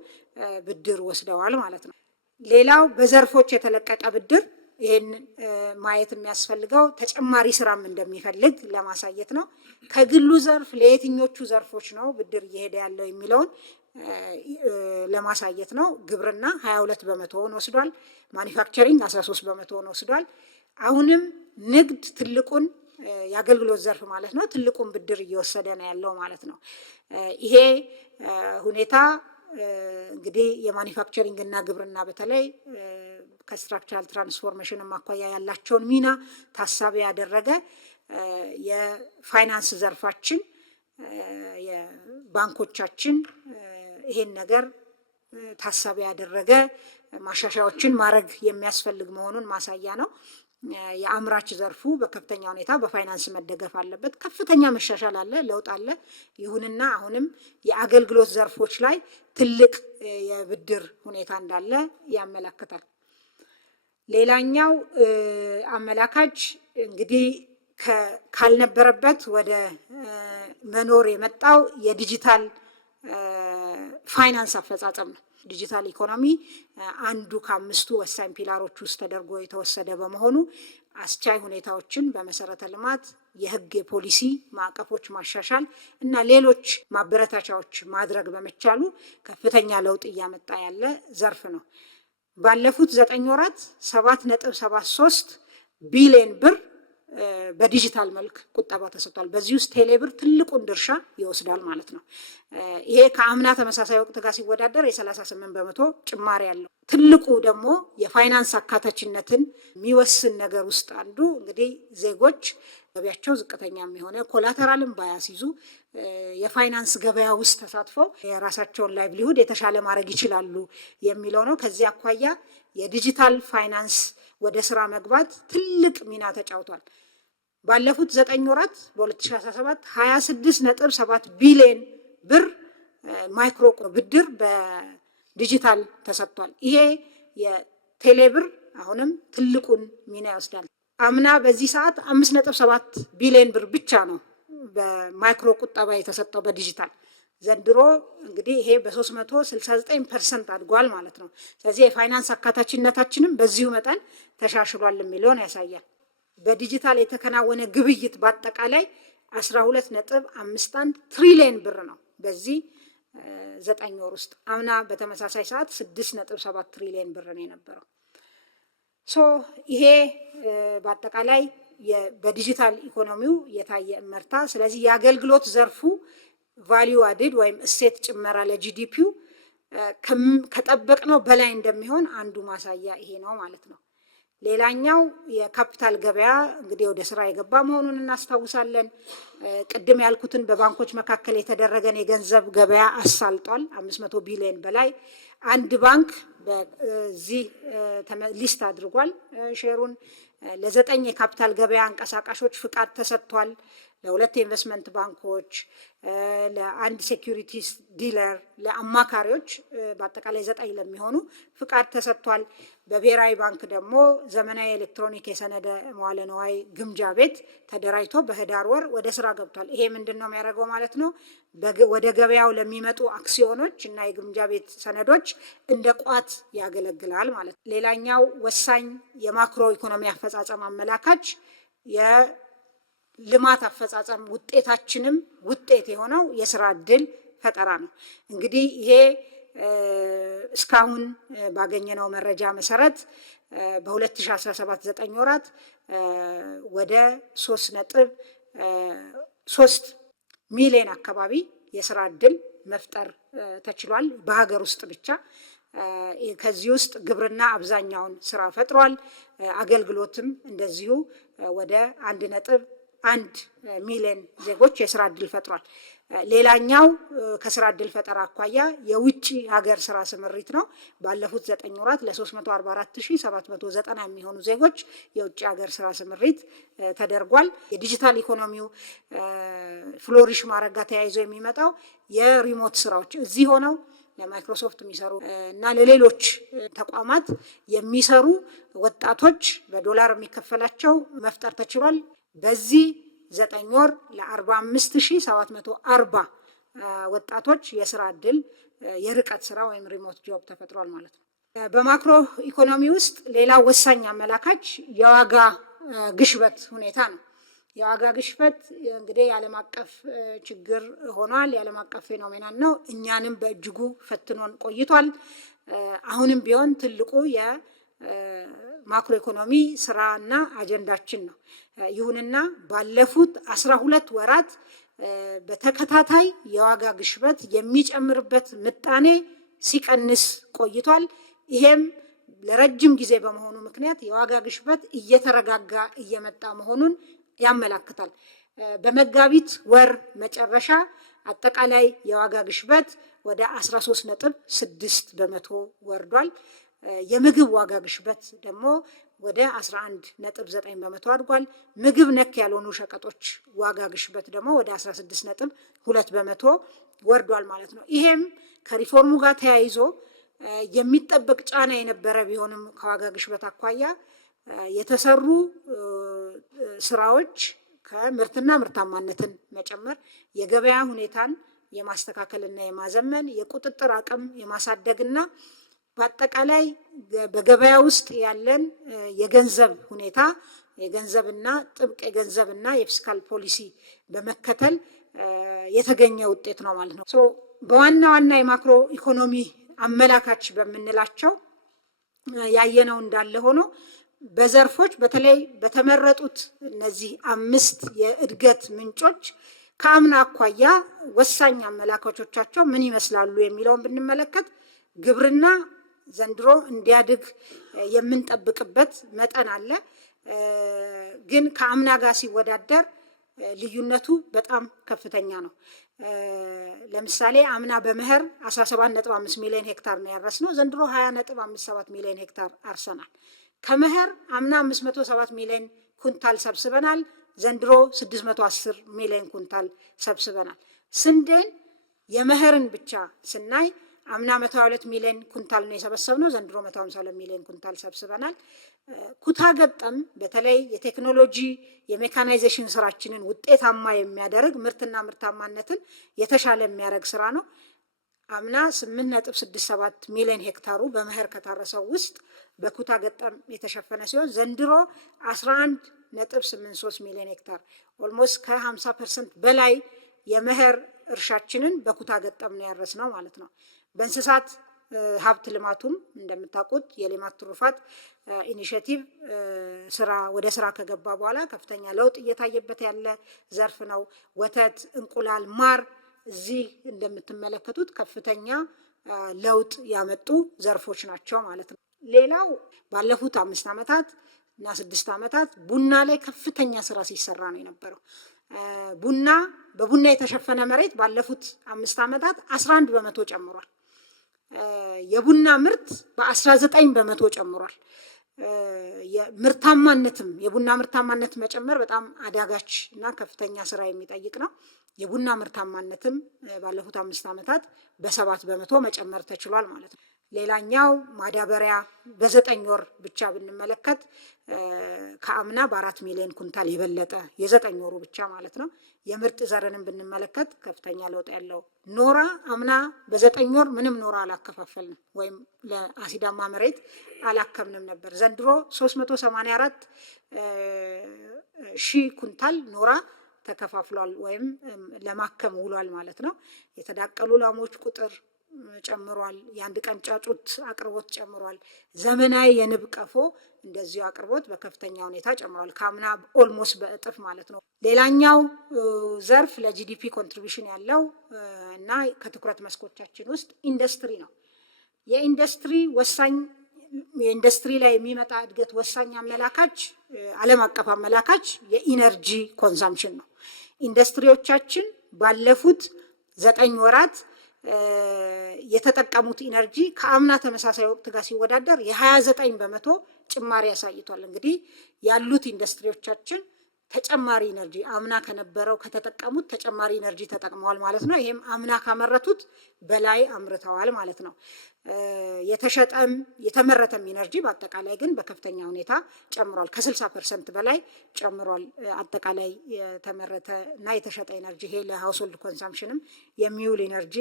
ብድር ወስደዋል ማለት ነው። ሌላው በዘርፎች የተለቀቀ ብድር ይሄን ማየት የሚያስፈልገው ተጨማሪ ስራም እንደሚፈልግ ለማሳየት ነው። ከግሉ ዘርፍ ለየትኞቹ ዘርፎች ነው ብድር እየሄደ ያለው የሚለውን ለማሳየት ነው። ግብርና 22 በመቶውን ወስዷል። ማኒፋክቸሪንግ 13 በመቶውን ወስዷል። አሁንም ንግድ ትልቁን የአገልግሎት ዘርፍ ማለት ነው ትልቁን ብድር እየወሰደ ነው ያለው ማለት ነው። ይሄ ሁኔታ እንግዲህ የማኒፋክቸሪንግ እና ግብርና በተለይ ከስትራክቸራል ትራንስፎርሜሽን አኳያ ያላቸውን ሚና ታሳቢ ያደረገ የፋይናንስ ዘርፋችን የባንኮቻችን ይሄን ነገር ታሳቢ ያደረገ ማሻሻያዎችን ማድረግ የሚያስፈልግ መሆኑን ማሳያ ነው። የአምራች ዘርፉ በከፍተኛ ሁኔታ በፋይናንስ መደገፍ አለበት። ከፍተኛ መሻሻል አለ፣ ለውጥ አለ። ይሁንና አሁንም የአገልግሎት ዘርፎች ላይ ትልቅ የብድር ሁኔታ እንዳለ ያመለክታል። ሌላኛው አመላካች እንግዲህ ካልነበረበት ወደ መኖር የመጣው የዲጂታል ፋይናንስ አፈጻጸም ነው። ዲጂታል ኢኮኖሚ አንዱ ከ5ቱ ወሳኝ ፒላሮች ውስጥ ተደርጎ የተወሰደ በመሆኑ አስቻይ ሁኔታዎችን በመሰረተ ልማት፣ የህግ፣ የፖሊሲ ማዕቀፎች ማሻሻል እና ሌሎች ማበረታቻዎች ማድረግ በመቻሉ ከፍተኛ ለውጥ እያመጣ ያለ ዘርፍ ነው። ባለፉት 9 ወራት 7.73 ቢሊዮን ብር በዲጂታል መልክ ቁጠባ ተሰጥቷል። በዚህ ውስጥ ቴሌብር ትልቁን ድርሻ ይወስዳል ማለት ነው። ይሄ ከአምና ተመሳሳይ ወቅት ጋር ሲወዳደር የ38 በመቶ ጭማሪ ያለው። ትልቁ ደግሞ የፋይናንስ አካታችነትን የሚወስን ነገር ውስጥ አንዱ እንግዲህ ዜጎች ገቢያቸው ዝቅተኛ የሚሆነ ኮላተራልም ባያስይዙ የፋይናንስ ገበያ ውስጥ ተሳትፈው የራሳቸውን ላይቭሊሁድ የተሻለ ማድረግ ይችላሉ የሚለው ነው። ከዚህ አኳያ የዲጂታል ፋይናንስ ወደ ስራ መግባት ትልቅ ሚና ተጫውቷል። ባለፉት 9 ወራት በ2017 26.7 ቢሊዮን ብር ማይክሮ ብድር በዲጂታል ተሰጥቷል። ይሄ የቴሌብር አሁንም ትልቁን ሚና ይወስዳል። አምና በዚህ ሰዓት 5.7 ቢሊዮን ብር ብቻ ነው በማይክሮ ቁጠባ የተሰጠው በዲጂታል። ዘንድሮ እንግዲህ ይሄ በ369% አድጓል ማለት ነው። ስለዚህ የፋይናንስ አካታችነታችንም በዚሁ መጠን ተሻሽሏል የሚለውን ያሳያል። በዲጂታል የተከናወነ ግብይት በአጠቃላይ 12.51 ትሪሊዮን ብር ነው በዚህ 9 ወር ውስጥ። አምና በተመሳሳይ ሰዓት 6.7 ትሪሊዮን ብር ነው የነበረው። ይሄ በአጠቃላይ በዲጂታል ኢኮኖሚው የታየ እመርታ። ስለዚህ የአገልግሎት ዘርፉ ቫሊዩ አድድ ወይም እሴት ጭመራ ለጂዲፒው ከጠበቅነው በላይ እንደሚሆን አንዱ ማሳያ ይሄ ነው ማለት ነው። ሌላኛው የካፒታል ገበያ እንግዲህ ወደ ስራ የገባ መሆኑን እናስታውሳለን። ቅድም ያልኩትን በባንኮች መካከል የተደረገን የገንዘብ ገበያ አሳልጧል። 500 ቢሊዮን በላይ አንድ ባንክ በዚህ ሊስት አድርጓል ሼሩን። ለ9 የካፒታል ገበያ አንቀሳቃሾች ፍቃድ ተሰጥቷል። ለ2 ኢንቨስትመንት ባንኮች፣ ለ1 ሴኩሪቲስ ዲለር፣ ለአማካሪዎች በአጠቃላይ 9 ለሚሆኑ ፍቃድ ተሰጥቷል። በብሔራዊ ባንክ ደግሞ ዘመናዊ ኤሌክትሮኒክ የሰነደ መዋለ ንዋይ ግምጃ ቤት ተደራጅቶ በህዳር ወር ወደ ስራ ገብቷል። ይሄ ምንድን ነው የሚያደርገው ማለት ነው? ወደ ገበያው ለሚመጡ አክሲዮኖች እና የግምጃ ቤት ሰነዶች እንደ ቋት ያገለግላል ማለት ነው። ሌላኛው ወሳኝ የማክሮ ኢኮኖሚ አፈጻጸም አመላካች የልማት አፈጻጸም ውጤታችንም ውጤት የሆነው የስራ እድል ፈጠራ ነው። እንግዲህ ይሄ እስካሁን ባገኘነው መረጃ መሰረት በ2017 9 ወራት ወደ 3.3 ሚሊዮን አካባቢ የስራ እድል መፍጠር ተችሏል በሀገር ውስጥ ብቻ። ከዚህ ውስጥ ግብርና አብዛኛውን ስራ ፈጥሯል። አገልግሎትም እንደዚሁ ወደ 1.1 ሚሊዮን ዜጎች የስራ እድል ፈጥሯል። ሌላኛው ከስራ እድል ፈጠራ አኳያ የውጭ ሀገር ስራ ስምሪት ነው። ባለፉት 9 ወራት ለ344,790 የሚሆኑ ዜጎች የውጭ ሀገር ስራ ስምሪት ተደርጓል። የዲጂታል ኢኮኖሚው ፍሎሪሽ ማድረግ ጋር ተያይዞ የሚመጣው የሪሞት ስራዎች እዚህ ሆነው ለማይክሮሶፍት የሚሰሩ እና ለሌሎች ተቋማት የሚሰሩ ወጣቶች በዶላር የሚከፈላቸው መፍጠር ተችሏል። በዚህ 9 ወር ለ45,740 ወጣቶች የስራ እድል የርቀት ስራ ወይም ሪሞት ጆብ ተፈጥሯል ማለት ነው። በማክሮ ኢኮኖሚ ውስጥ ሌላው ወሳኝ አመላካች የዋጋ ግሽበት ሁኔታ ነው። የዋጋ ግሽበት እንግዲህ የዓለም አቀፍ ችግር ሆኗል። የዓለም አቀፍ ፌኖሜናን ነው። እኛንም በእጅጉ ፈትኖን ቆይቷል። አሁንም ቢሆን ትልቁ የማክሮ ኢኮኖሚ ስራና አጀንዳችን ነው። ይሁንና ባለፉት 12 ወራት በተከታታይ የዋጋ ግሽበት የሚጨምርበት ምጣኔ ሲቀንስ ቆይቷል። ይሄም ለረጅም ጊዜ በመሆኑ ምክንያት የዋጋ ግሽበት እየተረጋጋ እየመጣ መሆኑን ያመላክታል። በመጋቢት ወር መጨረሻ አጠቃላይ የዋጋ ግሽበት ወደ 13.6 በመቶ ወርዷል። የምግብ ዋጋ ግሽበት ደግሞ ወደ 11.9 በመቶ አድጓል። ምግብ ነክ ያልሆኑ ሸቀጦች ዋጋ ግሽበት ደግሞ ወደ 16.2 በመቶ ወርዷል ማለት ነው። ይሄም ከሪፎርሙ ጋር ተያይዞ የሚጠበቅ ጫና የነበረ ቢሆንም ከዋጋ ግሽበት አኳያ የተሰሩ ስራዎች ከምርትና ምርታማነትን መጨመር፣ የገበያ ሁኔታን የማስተካከልና የማዘመን፣ የቁጥጥር አቅም የማሳደግና በአጠቃላይ በገበያ ውስጥ ያለን የገንዘብ ሁኔታ የገንዘብና ጥብቅ የገንዘብና የፊስካል ፖሊሲ በመከተል የተገኘ ውጤት ነው ማለት ነው። በዋና ዋና የማክሮ ኢኮኖሚ አመላካች በምንላቸው ያየነው እንዳለ ሆኖ በዘርፎች በተለይ በተመረጡት እነዚህ 5 የእድገት ምንጮች ከአምና አኳያ ወሳኝ አመላካቾቻቸው ምን ይመስላሉ የሚለውን ብንመለከት ግብርና ዘንድሮ እንዲያድግ የምንጠብቅበት መጠን አለ። ግን ከአምና ጋር ሲወዳደር ልዩነቱ በጣም ከፍተኛ ነው። ለምሳሌ አምና በመኸር 17.5 ሚሊዮን ሄክታር ነው ያረስነው። ዘንድሮ 20.57 ሚሊዮን ሄክታር አርሰናል። ከመኸር አምና 507 ሚሊዮን ኩንታል ሰብስበናል። ዘንድሮ 610 ሚሊዮን ኩንታል ሰብስበናል። ስንዴን የመኸርን ብቻ ስናይ አምና 122 ሚሊዮን ኩንታል ነው የሰበሰብነው። ዘንድሮ 152 ሚሊዮን ኩንታል ሰብስበናል። ኩታ ገጠም በተለይ የቴክኖሎጂ የሜካናይዜሽን ስራችንን ውጤታማ የሚያደርግ ምርትና ምርታማነትን የተሻለ የሚያደርግ ስራ ነው። አምና 8.67 ሚሊዮን ሄክታሩ በመኸር ከታረሰው ውስጥ በኩታ ገጠም የተሸፈነ ሲሆን ዘንድሮ 11.83 ሚሊዮን ሄክታር ኦልሞስት ከ50% በላይ የመኸር እርሻችንን በኩታ ገጠም ነው ያረስነው ማለት ነው። በእንስሳት ሀብት ልማቱም እንደምታውቁት የሌማት ትሩፋት ኢኒሼቲቭ ወደ ስራ ከገባ በኋላ ከፍተኛ ለውጥ እየታየበት ያለ ዘርፍ ነው። ወተት፣ እንቁላል፣ ማር እዚህ እንደምትመለከቱት ከፍተኛ ለውጥ ያመጡ ዘርፎች ናቸው ማለት ነው። ሌላው ባለፉት 5 ዓመታት እና 6 ዓመታት ቡና ላይ ከፍተኛ ስራ ሲሰራ ነው የነበረው። በቡና የተሸፈነ መሬት ባለፉት 5 ዓመታት 11 በመቶ ጨምሯል። የቡና ምርት በ19 በመቶ ጨምሯል። ምርታማነትም የቡና ምርታማነት መጨመር በጣም አዳጋች እና ከፍተኛ ስራ የሚጠይቅ ነው። የቡና ምርታማነትም ባለፉት 5 ዓመታት በ7 በመቶ መጨመር ተችሏል ማለት ነው። ሌላኛው ማዳበሪያ በ9 ወር ብቻ ብንመለከት ከአምና በ4 ሚሊዮን ኩንታል የበለጠ የ9 ወሩ ብቻ ማለት ነው። የምርጥ ዘርንም ብንመለከት ከፍተኛ ለውጥ ያለው ኖራ አምና በ9 ወር ምንም ኖራ አላከፋፈልንም ወይም ለአሲዳማ መሬት አላከምንም ነበር። ዘንድሮ 384 ሺህ ኩንታል ኖራ ተከፋፍሏል ወይም ለማከም ውሏል ማለት ነው። የተዳቀሉ ላሞች ቁጥር ጨምሯል። የአንድ ቀን ጫጩት አቅርቦት ጨምሯል። ዘመናዊ የንብ ቀፎ እንደዚሁ አቅርቦት በከፍተኛ ሁኔታ ጨምሯል። ከአምና ኦልሞስት በእጥፍ ማለት ነው። ሌላኛው ዘርፍ ለጂዲፒ ኮንትሪቢሽን ያለው እና ከትኩረት መስኮቻችን ውስጥ ኢንዱስትሪ ነው። የኢንዱስትሪ ላይ የሚመጣ እድገት ወሳኝ አመላካች ዓለም አቀፍ አመላካች የኢነርጂ ኮንሳምፕሽን ነው። ኢንዱስትሪዎቻችን ባለፉት 9 ወራት የተጠቀሙት ኢነርጂ ከአምና ተመሳሳይ ወቅት ጋር ሲወዳደር የ29 በመቶ ጭማሪ ያሳይቷል። እንግዲህ ያሉት ኢንዱስትሪዎቻችን ተጨማሪ ኢነርጂ አምና ከነበረው ከተጠቀሙት ተጨማሪ ኢነርጂ ተጠቅመዋል ማለት ነው። ይሄም አምና ካመረቱት በላይ አምርተዋል ማለት ነው። የተሸጠም የተመረተም ኢነርጂ በአጠቃላይ ግን በከፍተኛ ሁኔታ ጨምሯል። ከ60% በላይ ጨምሯል። አጠቃላይ የተመረተ እና የተሸጠ ኢነርጂ ይሄ ለሃውስሆልድ ኮንሳምፕሽንም የሚውል ኢነርጂ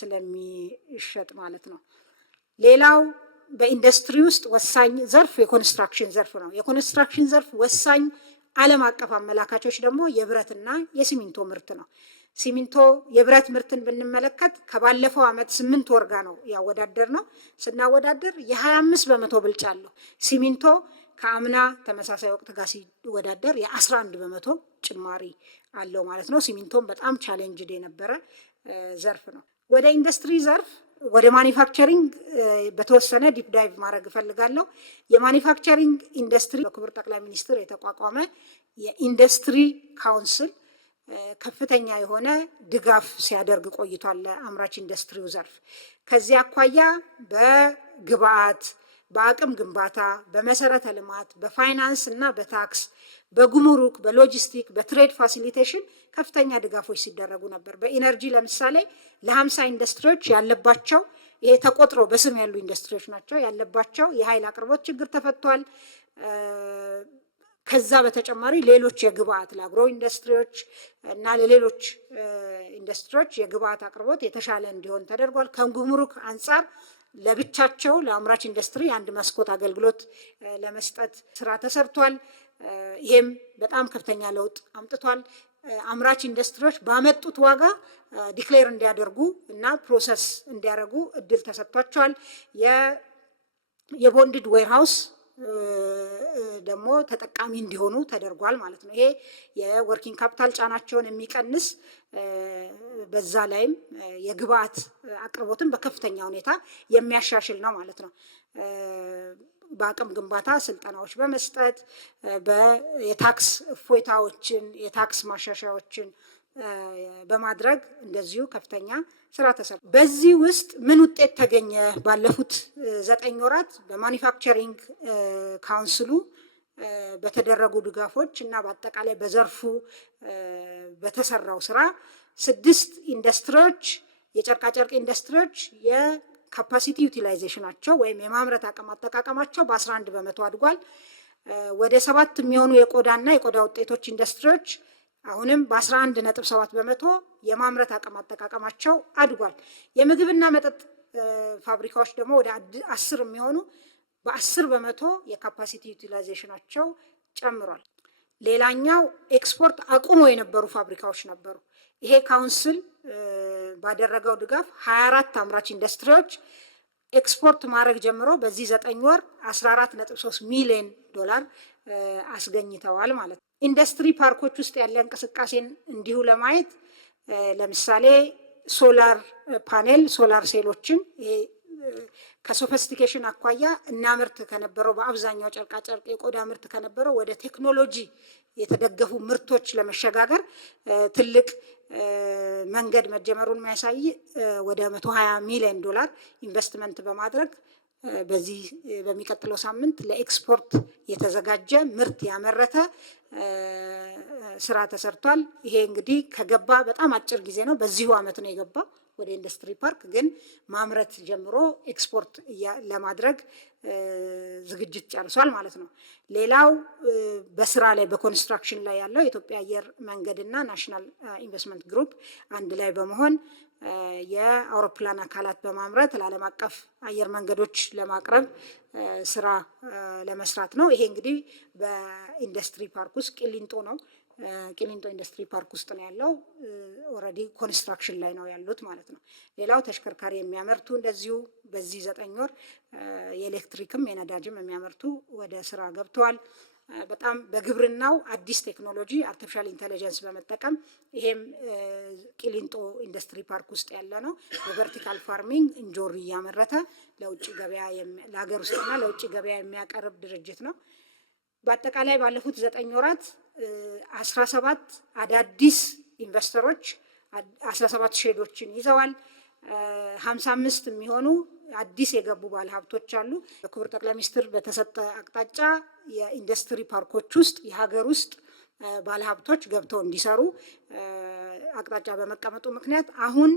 ስለሚሸጥ ማለት ነው። ሌላው በኢንዱስትሪ ውስጥ ወሳኝ ዘርፍ የኮንስትራክሽን ዘርፍ ነው። የኮንስትራክሽን ዘርፍ ወሳኝ ዓለም አቀፍ አመላካቾች ደግሞ የብረትና የሲሚንቶ ምርት ነው። ሲሚንቶ የብረት ምርትን ብንመለከት ከባለፈው ዓመት 8 ወር ጋር ነው ያወዳደር ነው። ስናወዳደር የ25 በመቶ ብልጫ አለው። ሲሚንቶ ከአምና ተመሳሳይ ወቅት ጋር ሲወዳደር የ11 በመቶ ጭማሪ አለው ማለት ነው። ሲሚንቶን በጣም ቻሌንጅድ የነበረ ዘርፍ ነው። ወደ ኢንዱስትሪ ዘርፍ ወደ ማኒፋክቸሪንግ በተወሰነ ዲፕ ዳይቭ ማድረግ እፈልጋለሁ። የማኒፋክቸሪንግ ኢንዱስትሪ በክቡር ጠቅላይ ሚኒስትር የተቋቋመ የኢንዱስትሪ ካውንስል ከፍተኛ የሆነ ድጋፍ ሲያደርግ ቆይቷል ለአምራች ኢንዱስትሪው ዘርፍ። ከዚህ አኳያ በግብአት፣ በአቅም ግንባታ፣ በመሰረተ ልማት፣ በፋይናንስ እና በታክስ፣ በጉምሩክ፣ በሎጂስቲክ፣ በትሬድ ፋሲሊቴሽን ከፍተኛ ድጋፎች ሲደረጉ ነበር። በኢነርጂ ለምሳሌ ለ50 ኢንዱስትሪዎች ያለባቸው ይሄ ተቆጥሮ በስም ያሉ ኢንዱስትሪዎች ናቸው ያለባቸው የኃይል አቅርቦት ችግር ተፈቷል። ከዛ በተጨማሪ ሌሎች የግብአት ለአግሮ ኢንዱስትሪዎች እና ለሌሎች ኢንዱስትሪዎች የግብአት አቅርቦት የተሻለ እንዲሆን ተደርጓል። ከጉምሩክ አንጻር ለብቻቸው ለአምራች ኢንዱስትሪ አንድ መስኮት አገልግሎት ለመስጠት ስራ ተሰርቷል። ይሄም በጣም ከፍተኛ ለውጥ አምጥቷል። አምራች ኢንዱስትሪዎች ባመጡት ዋጋ ዲክሌር እንዲያደርጉ እና ፕሮሰስ እንዲያደርጉ እድል ተሰጥቷቸዋል። የቦንድድ ዌርሃውስ ደግሞ ተጠቃሚ እንዲሆኑ ተደርጓል ማለት ነው። ይሄ የወርኪንግ ካፒታል ጫናቸውን የሚቀንስ በዛ ላይም የግብአት አቅርቦትን በከፍተኛ ሁኔታ የሚያሻሽል ነው ማለት ነው። በአቅም ግንባታ ስልጠናዎች በመስጠት የታክስ እፎይታዎችን የታክስ ማሻሻያዎችን በማድረግ እንደዚሁ ከፍተኛ ስራ ተሰርቷል። በዚህ ውስጥ ምን ውጤት ተገኘ? ባለፉት 9 ወራት በማኒፋክቸሪንግ ካውንስሉ በተደረጉ ድጋፎች እና በአጠቃላይ በዘርፉ በተሰራው ስራ 6 ኢንዱስትሪዎች የጨርቃጨርቅ ኢንዱስትሪዎች የካፓሲቲ ዩቲላይዜሽናቸው ወይም የማምረት አቅም አጠቃቀማቸው በ11 በመቶ አድጓል። ወደ 7 የሚሆኑ የቆዳና የቆዳ ውጤቶች ኢንዱስትሪዎች አሁንም በ11.7 በመቶ የማምረት አቅም አጠቃቀማቸው አድጓል። የምግብና መጠጥ ፋብሪካዎች ደግሞ ወደ 10 የሚሆኑ በ10 በመቶ የካፓሲቲ ዩቲላይዜሽናቸው ጨምሯል። ሌላኛው ኤክስፖርት አቁሞ የነበሩ ፋብሪካዎች ነበሩ። ይሄ ካውንስል ባደረገው ድጋፍ 24 አምራች ኢንዱስትሪዎች ኤክስፖርት ማድረግ ጀምሮ በዚህ 9 ወር 14.3 ሚሊዮን ዶላር አስገኝተዋል ማለት ነው። ኢንዱስትሪ ፓርኮች ውስጥ ያለ እንቅስቃሴን እንዲሁ ለማየት ለምሳሌ ሶላር ፓኔል ሶላር ሴሎችን ከሶፊስቲኬሽን አኳያ እናምርት ከነበረው በአብዛኛው ጨርቃጨርቅ የቆዳ ምርት ከነበረው ወደ ቴክኖሎጂ የተደገፉ ምርቶች ለመሸጋገር ትልቅ መንገድ መጀመሩን የሚያሳይ ወደ 120 ሚሊዮን ዶላር ኢንቨስትመንት በማድረግ በዚህ በሚቀጥለው ሳምንት ለኤክስፖርት የተዘጋጀ ምርት ያመረተ ስራ ተሰርቷል። ይሄ እንግዲህ ከገባ በጣም አጭር ጊዜ ነው። በዚሁ አመት ነው የገባ ወደ ኢንዱስትሪ ፓርክ፣ ግን ማምረት ጀምሮ ኤክስፖርት ለማድረግ ዝግጅት ጨርሷል ማለት ነው። ሌላው በስራ ላይ በኮንስትራክሽን ላይ ያለው የኢትዮጵያ አየር መንገድና ናሽናል ኢንቨስትመንት ግሩፕ አንድ ላይ በመሆን የአውሮፕላን አካላት በማምረት ለዓለም አቀፍ አየር መንገዶች ለማቅረብ ስራ ለመስራት ነው። ይሄ እንግዲህ በኢንዱስትሪ ፓርክ ውስጥ ቂሊንጦ ነው። ቂሊንጦ ኢንዱስትሪ ፓርክ ውስጥ ነው ያለው። ኦልሬዲ ኮንስትራክሽን ላይ ነው ያሉት ማለት ነው። ሌላው ተሽከርካሪ የሚያመርቱ እንደዚሁ በዚህ 9 ወር የኤሌክትሪክም የነዳጅም የሚያመርቱ ወደ ስራ ገብተዋል። በጣም በግብርናው አዲስ ቴክኖሎጂ አርቲፊሻል ኢንተለጀንስ በመጠቀም ይሄም ቂሊንጦ ኢንዱስትሪ ፓርክ ውስጥ ያለ ነው። በቨርቲካል ፋርሚንግ እንጆሪ እያመረተ ለውጭ ገበያ ለሀገር ውስጥና ለውጭ ገበያ የሚያቀርብ ድርጅት ነው። በአጠቃላይ ባለፉት 9 ወራት 17 አዳዲስ ኢንቨስተሮች 17 ሼዶችን ይዘዋል። 55 የሚሆኑ አዲስ የገቡ ባለሀብቶች አሉ። በክቡር ጠቅላይ ሚኒስትር በተሰጠ አቅጣጫ የኢንዱስትሪ ፓርኮች ውስጥ የሀገር ውስጥ ባለሀብቶች ገብተው እንዲሰሩ አቅጣጫ በመቀመጡ ምክንያት አሁን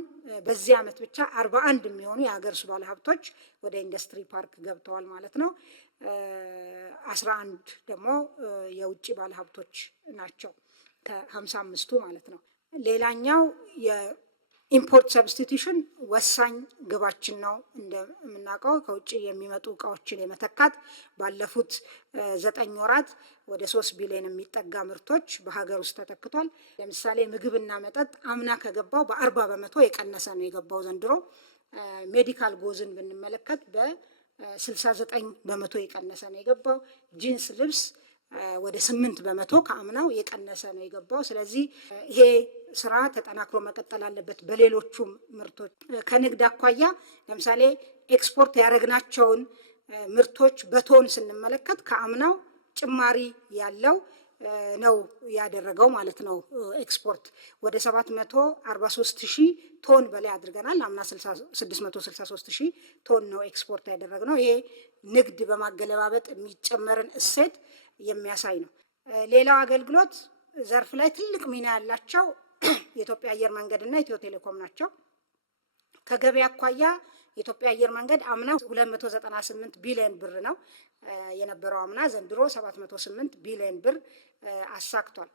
በዚህ ዓመት ብቻ 41 የሚሆኑ የሀገር ውስጥ ባለሀብቶች ወደ ኢንዱስትሪ ፓርክ ገብተዋል ማለት ነው። 11 ደግሞ የውጭ ባለሀብቶች ናቸው ከ55ቱ ማለት ነው። ሌላኛው የኢምፖርት ሰብስቲቱሽን ወሳኝ ግባችን ነው። እንደምናውቀው ከውጭ የሚመጡ እቃዎችን የመተካት ባለፉት 9 ወራት ወደ 3 ቢሊዮን የሚጠጋ ምርቶች በሀገር ውስጥ ተተክቷል። ለምሳሌ ምግብና መጠጥ አምና ከገባው በ40 በመቶ የቀነሰ ነው የገባው ዘንድሮ። ሜዲካል ጎዝን ብንመለከት በ69 በመቶ የቀነሰ ነው የገባው። ጂንስ ልብስ ወደ 8 በመቶ ከአምናው የቀነሰ ነው የገባው። ስለዚህ ይሄ ስራ ተጠናክሮ መቀጠል አለበት። በሌሎቹም ምርቶች ከንግድ አኳያ ለምሳሌ ኤክስፖርት ያደረግናቸውን ምርቶች በቶን ስንመለከት ከአምናው ጭማሪ ያለው ነው ያደረገው ማለት ነው። ኤክስፖርት ወደ 743,000 ቶን በላይ አድርገናል። አምና 663,000 ቶን ነው ኤክስፖርት ያደረግነው። ይሄ ንግድ በማገለባበጥ የሚጨመርን እሴት የሚያሳይ ነው። ሌላው አገልግሎት ዘርፍ ላይ ትልቅ ሚና ያላቸው የኢትዮጵያ አየር መንገድ እና ኢትዮ ቴሌኮም ናቸው። ከገበያ አኳያ የኢትዮጵያ አየር መንገድ አምና 298 ቢሊዮን ብር ነው የነበረው አምና፣ ዘንድሮ 708 ቢሊዮን ብር አሳክቷል።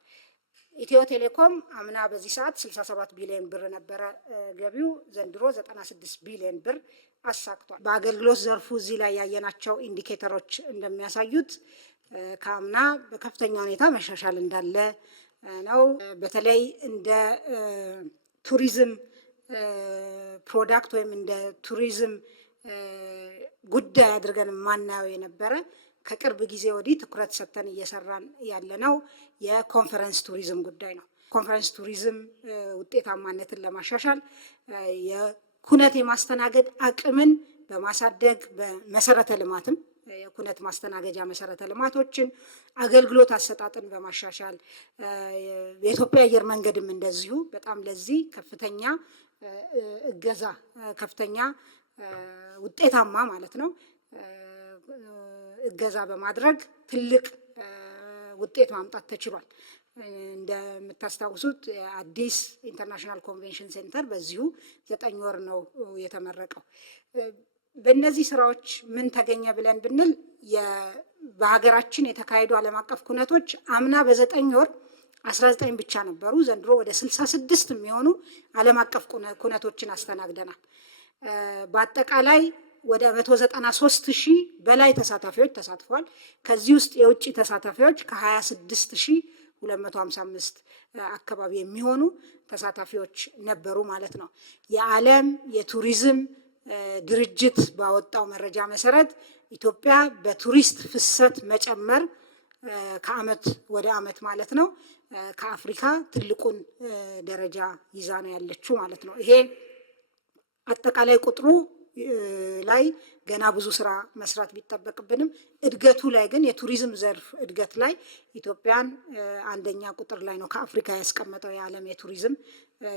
ኢትዮ ቴሌኮም አምና በዚህ ሰዓት 67 ቢሊዮን ብር ነበረ ገቢው፣ ዘንድሮ 96 ቢሊዮን ብር አሳክቷል። በአገልግሎት ዘርፉ እዚህ ላይ ያየናቸው ኢንዲኬተሮች እንደሚያሳዩት ከአምና በከፍተኛ ሁኔታ መሻሻል እንዳለ ነው። በተለይ እንደ ቱሪዝም ፕሮዳክት ወይም እንደ ቱሪዝም ጉዳይ አድርገን ማናየው የነበረ ከቅርብ ጊዜ ወዲህ ትኩረት ሰጥተን እየሰራን ያለነው የኮንፈረንስ ቱሪዝም ጉዳይ ነው። ኮንፈረንስ ቱሪዝም ውጤታማነትን ለማሻሻል የኩነት የማስተናገድ አቅምን በማሳደግ በመሰረተ ልማትም የኩነት ማስተናገጃ መሰረተ ልማቶችን፣ አገልግሎት አሰጣጥን በማሻሻል የኢትዮጵያ አየር መንገድም እንደዚሁ በጣም ለዚህ ከፍተኛ እገዛ ከፍተኛ ውጤታማ ማለት ነው እገዛ በማድረግ ትልቅ ውጤት ማምጣት ተችሏል። እንደምታስታውሱት አዲስ ኢንተርናሽናል ኮንቬንሽን ሴንተር በዚሁ 9 ወር ነው የተመረቀው። በእነዚህ ስራዎች ምን ተገኘ ብለን ብንል በሀገራችን የተካሄዱ ዓለም አቀፍ ኩነቶች አምና በ9 ወር 19 ብቻ ነበሩ። ዘንድሮ ወደ 66 የሚሆኑ ዓለም አቀፍ ኩነቶችን አስተናግደናል። በአጠቃላይ ወደ 193,000 በላይ ተሳታፊዎች ተሳትፈዋል። ከዚህ ውስጥ የውጭ ተሳታፊዎች ከ26,255 አካባቢ የሚሆኑ ተሳታፊዎች ነበሩ ማለት ነው። የዓለም የቱሪዝም ድርጅት ባወጣው መረጃ መሰረት ኢትዮጵያ በቱሪስት ፍሰት መጨመር ከአመት ወደ አመት ማለት ነው ከአፍሪካ ትልቁን ደረጃ ይዛ ነው ያለችው ማለት ነው። ይሄ አጠቃላይ ቁጥሩ ላይ ገና ብዙ ስራ መስራት ቢጠበቅብንም እድገቱ ላይ ግን የቱሪዝም ዘርፍ እድገት ላይ ኢትዮጵያን አንደኛ ቁጥር ላይ ነው ከአፍሪካ ያስቀመጠው የዓለም የቱሪዝም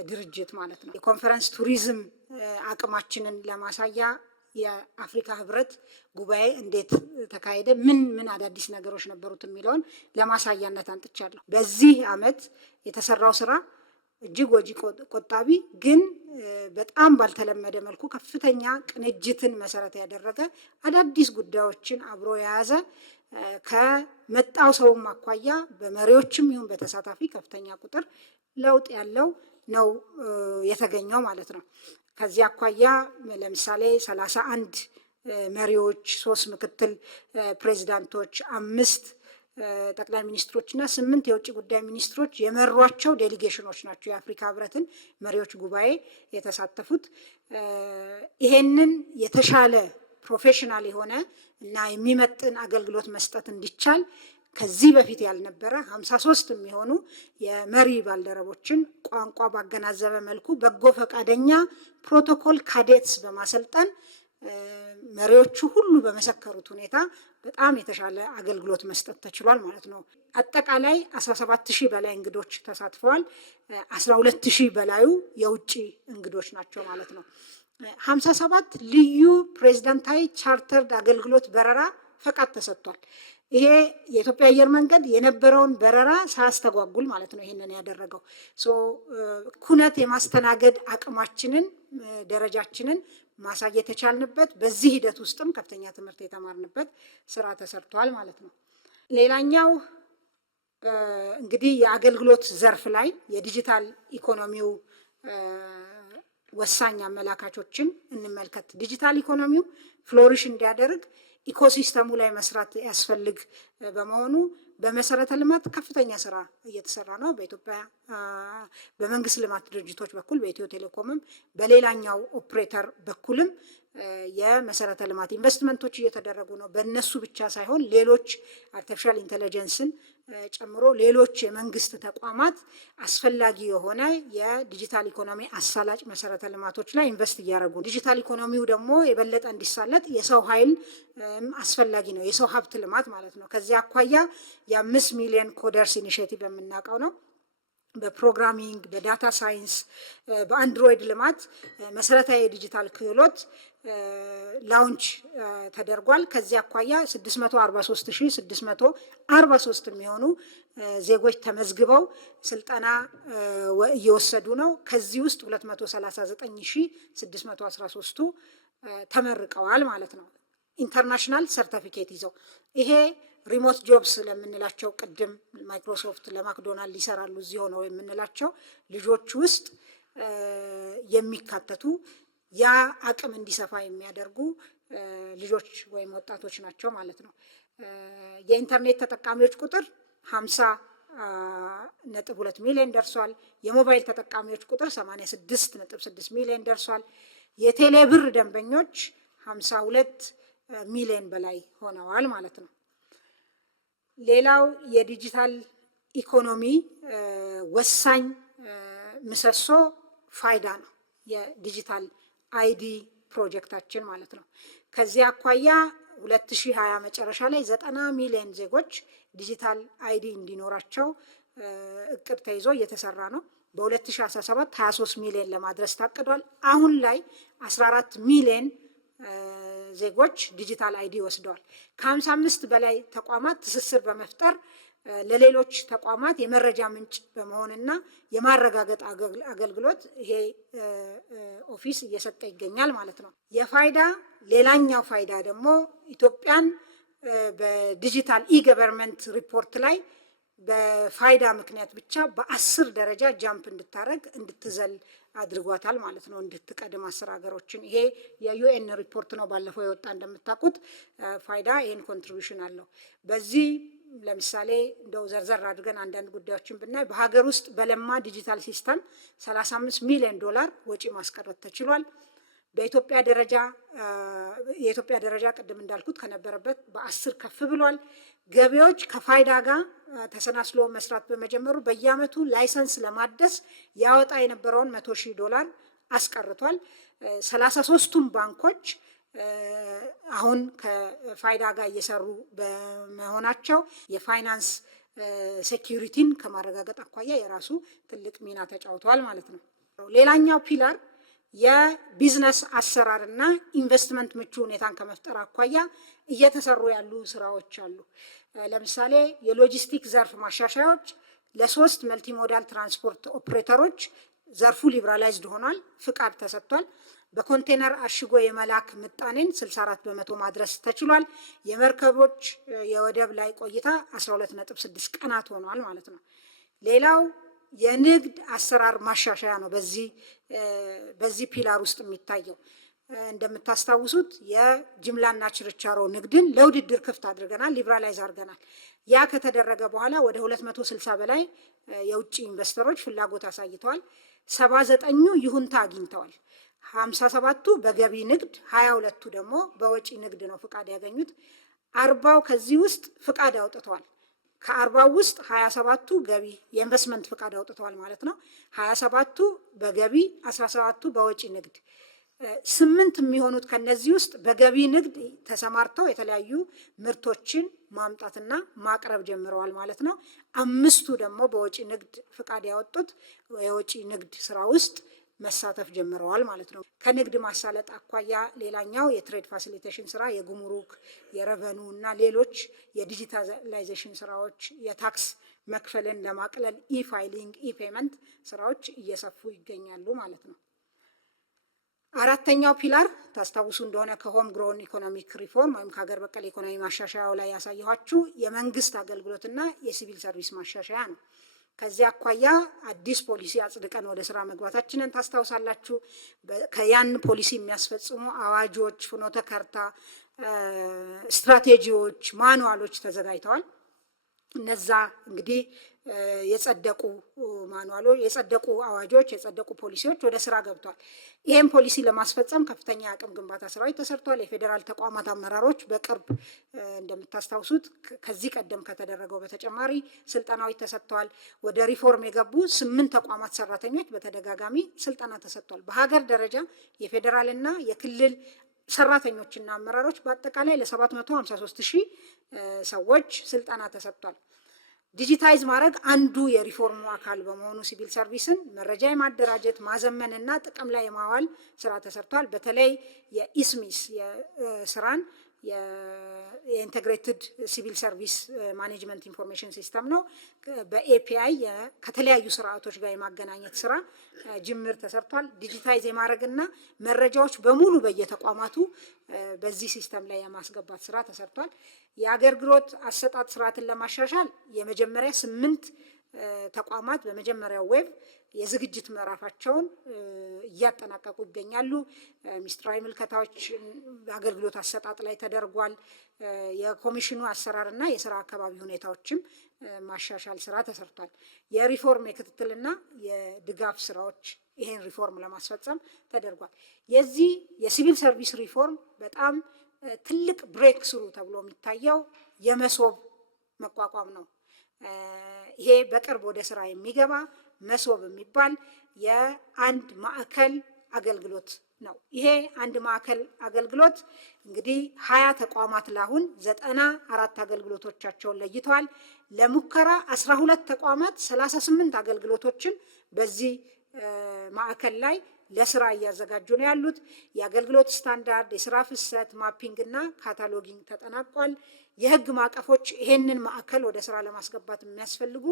ድርጅት ማለት ነው። የኮንፈረንስ ቱሪዝም አቅማችንን ለማሳያ የአፍሪካ ህብረት ጉባኤ እንዴት ተካሄደ፣ ምን አዳዲስ ነገሮች ነበሩት የሚለውን ለማሳያነት አንጥቻለሁ። በዚህ አመት የተሰራው ስራ እጅግ ወጪ ቆጣቢ ግን በጣም ባልተለመደ መልኩ ከፍተኛ ቅንጅትን መሰረት ያደረገ አዳዲስ ጉዳዮችን አብሮ የያዘ ከመጣው ሰውም አኳያ በመሪዎችም ይሁን በተሳታፊ ከፍተኛ ቁጥር ለውጥ ያለው ነው የተገኘው ማለት ነው። ከዚህ አኳያ ለምሳሌ 31 መሪዎች፣ 3 ምክትል ፕሬዚዳንቶች፣ 5 ጠቅላይ ሚኒስትሮች እና 8 የውጭ ጉዳይ ሚኒስትሮች የመሯቸው ዴሊጌሽኖች ናቸው የአፍሪካ ህብረትን መሪዎች ጉባኤ የተሳተፉት። ይሄንን የተሻለ ፕሮፌሽናል የሆነ እና የሚመጥን አገልግሎት መስጠት እንዲቻል ከዚህ በፊት ያልነበረ 53 የሚሆኑ የመሪ ባልደረቦችን ቋንቋ ባገናዘበ መልኩ በጎ ፈቃደኛ ፕሮቶኮል ካዴትስ በማሰልጠን መሪዎቹ ሁሉ በመሰከሩት ሁኔታ በጣም የተሻለ አገልግሎት መስጠት ተችሏል ማለት ነው። አጠቃላይ 17,000 በላይ እንግዶች ተሳትፈዋል። 12,000 በላዩ የውጭ እንግዶች ናቸው ማለት ነው። 57 ልዩ ፕሬዝዳንታዊ ቻርተርድ አገልግሎት በረራ ፈቃድ ተሰጥቷል። ይሄ የኢትዮጵያ አየር መንገድ የነበረውን በረራ ሳያስተጓጉል ማለት ነው ይሄንን ያደረገው። ኩነት የማስተናገድ አቅማችንን ደረጃችንን ማሳየት የቻልንበት በዚህ ሂደት ውስጥም ከፍተኛ ትምህርት የተማርንበት ስራ ተሰርቷል ማለት ነው። ሌላኛው እንግዲህ የአገልግሎት ዘርፍ ላይ የዲጂታል ኢኮኖሚው ወሳኝ አመላካቾችን እንመልከት። ዲጂታል ኢኮኖሚው ፍሎሪሽ እንዲያደርግ ኢኮሲስተሙ ላይ መስራት ያስፈልግ በመሆኑ በመሰረተ ልማት ከፍተኛ ስራ እየተሰራ ነው። በኢትዮጵያ በመንግስት ልማት ድርጅቶች በኩል በኢትዮ ቴሌኮምም በሌላኛው ኦፕሬተር በኩልም የመሰረተ ልማት ኢንቨስትመንቶች እየተደረጉ ነው። በእነሱ ብቻ ሳይሆን ሌሎች አርቲፊሻል ኢንተለጀንስን ጨምሮ ሌሎች የመንግስት ተቋማት አስፈላጊ የሆነ የዲጂታል ኢኮኖሚ አሳላጭ መሰረተ ልማቶች ላይ ኢንቨስት እያደረጉ፣ ዲጂታል ኢኮኖሚው ደግሞ የበለጠ እንዲሳለጥ የሰው ኃይል አስፈላጊ ነው፣ የሰው ሀብት ልማት ማለት ነው። ከዚህ አኳያ የ5 ሚሊዮን ኮደርስ ኢኒሼቲቭ የምናውቀው ነው። በፕሮግራሚንግ፣ በዳታ ሳይንስ፣ በአንድሮይድ ልማት መሰረታዊ የዲጂታል ክህሎት ላውንች ተደርጓል። ከዚህ አኳያ 643,643 የሚሆኑ ዜጎች ተመዝግበው ስልጠና እየወሰዱ ነው። ከዚህ ውስጥ 239,613ቱ ተመርቀዋል ማለት ነው ኢንተርናሽናል ሰርቲፊኬት ይዘው። ይሄ ሪሞት ጆብስ ለምንላቸው ቅድም ማይክሮሶፍት ለማክዶናልድ ይሰራሉ እዚህ ሆነው የምንላቸው ልጆች ውስጥ የሚካተቱ ያ አቅም እንዲሰፋ የሚያደርጉ ልጆች ወይም ወጣቶች ናቸው ማለት ነው። የኢንተርኔት ተጠቃሚዎች ቁጥር 50.2 ሚሊዮን ደርሷል። የሞባይል ተጠቃሚዎች ቁጥር 86.6 ሚሊዮን ደርሷል። የቴሌብር ደንበኞች 52 ሚሊዮን በላይ ሆነዋል ማለት ነው። ሌላው የዲጂታል ኢኮኖሚ ወሳኝ ምሰሶ ፋይዳ ነው፣ የዲጂታል አይዲ ፕሮጀክታችን ማለት ነው። ከዚህ አኳያ 2020 መጨረሻ ላይ 90 ሚሊዮን ዜጎች ዲጂታል አይዲ እንዲኖራቸው እቅድ ተይዞ እየተሰራ ነው። በ2017 23 ሚሊዮን ለማድረስ ታቅዷል። አሁን ላይ 14 ሚሊዮን ዜጎች ዲጂታል አይዲ ወስደዋል። ከ55 በላይ ተቋማት ትስስር በመፍጠር ለሌሎች ተቋማት የመረጃ ምንጭ በመሆንና የማረጋገጥ አገልግሎት ይሄ ኦፊስ እየሰጠ ይገኛል ማለት ነው። የፋይዳ ሌላኛው ፋይዳ ደግሞ ኢትዮጵያን በዲጂታል ኢገቨርንመንት ሪፖርት ላይ በፋይዳ ምክንያት ብቻ በ10 ደረጃ ጃምፕ እንድታረግ እንድትዘል አድርጓታል ማለት ነው፣ እንድትቀድም 10 ሀገሮችን። ይሄ የዩኤን ሪፖርት ነው፣ ባለፈው የወጣ እንደምታውቁት። ፋይዳ ይሄን ኮንትሪቢዩሽን አለው። በዚህ ለምሳሌ እንደው ዘርዘር አድርገን አንዳንድ ጉዳዮችን ብናይ በሀገር ውስጥ በለማ ዲጂታል ሲስተም 35 ሚሊዮን ዶላር ወጪ ማስቀረት ተችሏል። በኢትዮጵያ ደረጃ የኢትዮጵያ ደረጃ ቅድም እንዳልኩት ከነበረበት በ10 ከፍ ብሏል። ገቢዎች ከፋይዳ ጋር ተሰናስሎ መስራት በመጀመሩ በየአመቱ ላይሰንስ ለማደስ ያወጣ የነበረውን 100,000 ዶላር አስቀርቷል። 33ቱም ባንኮች አሁን ከፋይዳ ጋር እየሰሩ በመሆናቸው የፋይናንስ ሴኪዩሪቲን ከማረጋገጥ አኳያ የራሱ ትልቅ ሚና ተጫውተዋል ማለት ነው። ሌላኛው ፒላር የቢዝነስ አሰራርና ኢንቨስትመንት ምቹ ሁኔታን ከመፍጠር አኳያ እየተሰሩ ያሉ ስራዎች አሉ። ለምሳሌ የሎጂስቲክ ዘርፍ ማሻሻያዎች ለ3 መልቲሞዳል ትራንስፖርት ኦፕሬተሮች ዘርፉ ሊብራላይዝድ ሆኗል፣ ፍቃድ ተሰጥቷል። በኮንቴነር አሽጎ የመላክ ምጣኔን 64 በመቶ ማድረስ ተችሏል። የመርከቦች የወደብ ላይ ቆይታ 12.6 ቀናት ሆኗል ማለት ነው። ሌላው የንግድ አሰራር ማሻሻያ ነው። በዚህ ፒላር ውስጥ የሚታየው እንደምታስታውሱት የጅምላና ችርቻሮ ንግድን ለውድድር ክፍት አድርገናል፣ ሊብራላይዝ አድርገናል። ያ ከተደረገ በኋላ ወደ 260 በላይ የውጭ ኢንቨስተሮች ፍላጎት አሳይተዋል። 79ኙ ይሁንታ አግኝተዋል። 57ቱ በገቢ ንግድ፣ 22ቱ ደግሞ በወጪ ንግድ ነው ፍቃድ ያገኙት። 40 ከዚህ ውስጥ ፍቃድ አውጥተዋል። ከ40 ውስጥ 27ቱ ገቢ የኢንቨስትመንት ፍቃድ አውጥተዋል ማለት ነው። 27ቱ በገቢ 17ቱ በወጪ ንግድ 8 የሚሆኑት ከነዚህ ውስጥ በገቢ ንግድ ተሰማርተው የተለያዩ ምርቶችን ማምጣትና ማቅረብ ጀምረዋል ማለት ነው። 5ቱ ደግሞ በወጪ ንግድ ፍቃድ ያወጡት የወጪ ንግድ ስራ ውስጥ መሳተፍ ጀምረዋል ማለት ነው። ከንግድ ማሳለጥ አኳያ ሌላኛው የትሬድ ፋሲሊቴሽን ስራ፣ የጉምሩክ የረቨኑ እና ሌሎች የዲጂታላይዜሽን ስራዎች፣ የታክስ መክፈልን ለማቅለል ኢፋይሊንግ ኢፔመንት ስራዎች እየሰፉ ይገኛሉ ማለት ነው። አራተኛው ፒላር ታስታውሱ እንደሆነ ከሆም ግሮን ኢኮኖሚክ ሪፎርም ወይም ከሀገር በቀል ኢኮኖሚ ማሻሻያው ላይ ያሳየኋችሁ የመንግስት አገልግሎትና የሲቪል ሰርቪስ ማሻሻያ ነው። ከዚህ አኳያ አዲስ ፖሊሲ አጽድቀን ወደ ስራ መግባታችንን ታስታውሳላችሁ። ከያን ፖሊሲ የሚያስፈጽሙ አዋጆች፣ ፍኖተ ካርታ፣ ስትራቴጂዎች፣ ማኑዋሎች ተዘጋጅተዋል። እነዛ እንግዲህ የጸደቁ ማኑዋሎች፣ የጸደቁ አዋጆች፣ የጸደቁ ፖሊሲዎች ወደ ስራ ገብቷል። ይህም ፖሊሲ ለማስፈጸም ከፍተኛ አቅም ግንባታ ስራዎች ተሰርቷል። የፌዴራል ተቋማት አመራሮች በቅርብ እንደምታስታውሱት ከዚህ ቀደም ከተደረገው በተጨማሪ ስልጠናዎች ተሰጥተዋል። ወደ ሪፎርም የገቡ 8 ተቋማት ሰራተኞች በተደጋጋሚ ስልጠና ተሰጥቷል። በሀገር ደረጃ የፌዴራልና የክልል ሰራተኞችና አመራሮች በአጠቃላይ ለ753,000 ሰዎች ስልጠና ተሰጥቷል። ዲጂታይዝ ማድረግ አንዱ የሪፎርሙ አካል በመሆኑ ሲቪል ሰርቪስን መረጃ የማደራጀት ማዘመንና ጥቅም ላይ የማዋል ስራ ተሰርቷል። በተለይ የኢስሚስ ስራን የኢንቴግሬትድ ሲቪል ሰርቪስ ማኔጅመንት ኢንፎርሜሽን ሲስተም ነው። በኤፒአይ ከተለያዩ ስርዓቶች ጋር የማገናኘት ስራ ጅምር ተሰርቷል። ዲጂታይዝ የማድረግና መረጃዎች በሙሉ በየተቋማቱ በዚህ ሲስተም ላይ የማስገባት ስራ ተሰርቷል። የአገልግሎት አሰጣጥ ስርዓትን ለማሻሻል የመጀመሪያ 8 ተቋማት በመጀመሪያው ዌብ የዝግጅት ምዕራፋቸውን እያጠናቀቁ ይገኛሉ። ሚስጥራዊ ምልከታዎች አገልግሎት አሰጣጥ ላይ ተደርጓል። የኮሚሽኑ አሰራርና የስራ አካባቢ ሁኔታዎችም ማሻሻል ስራ ተሰርቷል። የሪፎርም የክትትልና የድጋፍ ስራዎች ይሄን ሪፎርም ለማስፈጸም ተደርጓል። የዚህ የሲቪል ሰርቪስ ሪፎርም በጣም ትልቅ ብሬክ ስሩ ተብሎ የሚታየው የመሶብ መቋቋም ነው። ይሄ በቅርብ ወደ ስራ የሚገባ መሶብ የሚባል የአንድ ማዕከል አገልግሎት ነው። ይሄ አንድ ማዕከል አገልግሎት እንግዲህ 20 ተቋማት ላሁን 94 አገልግሎቶቻቸውን ለይተዋል። ለሙከራ 12 ተቋማት 38 አገልግሎቶችን በዚህ ማዕከል ላይ ለስራ እያዘጋጁ ነው ያሉት። የአገልግሎት ስታንዳርድ፣ የስራ ፍሰት ማፒንግ እና ካታሎጊንግ ተጠናቋል። የህግ ማዕቀፎች ይሄንን ማዕከል ወደ ስራ ለማስገባት የሚያስፈልጉ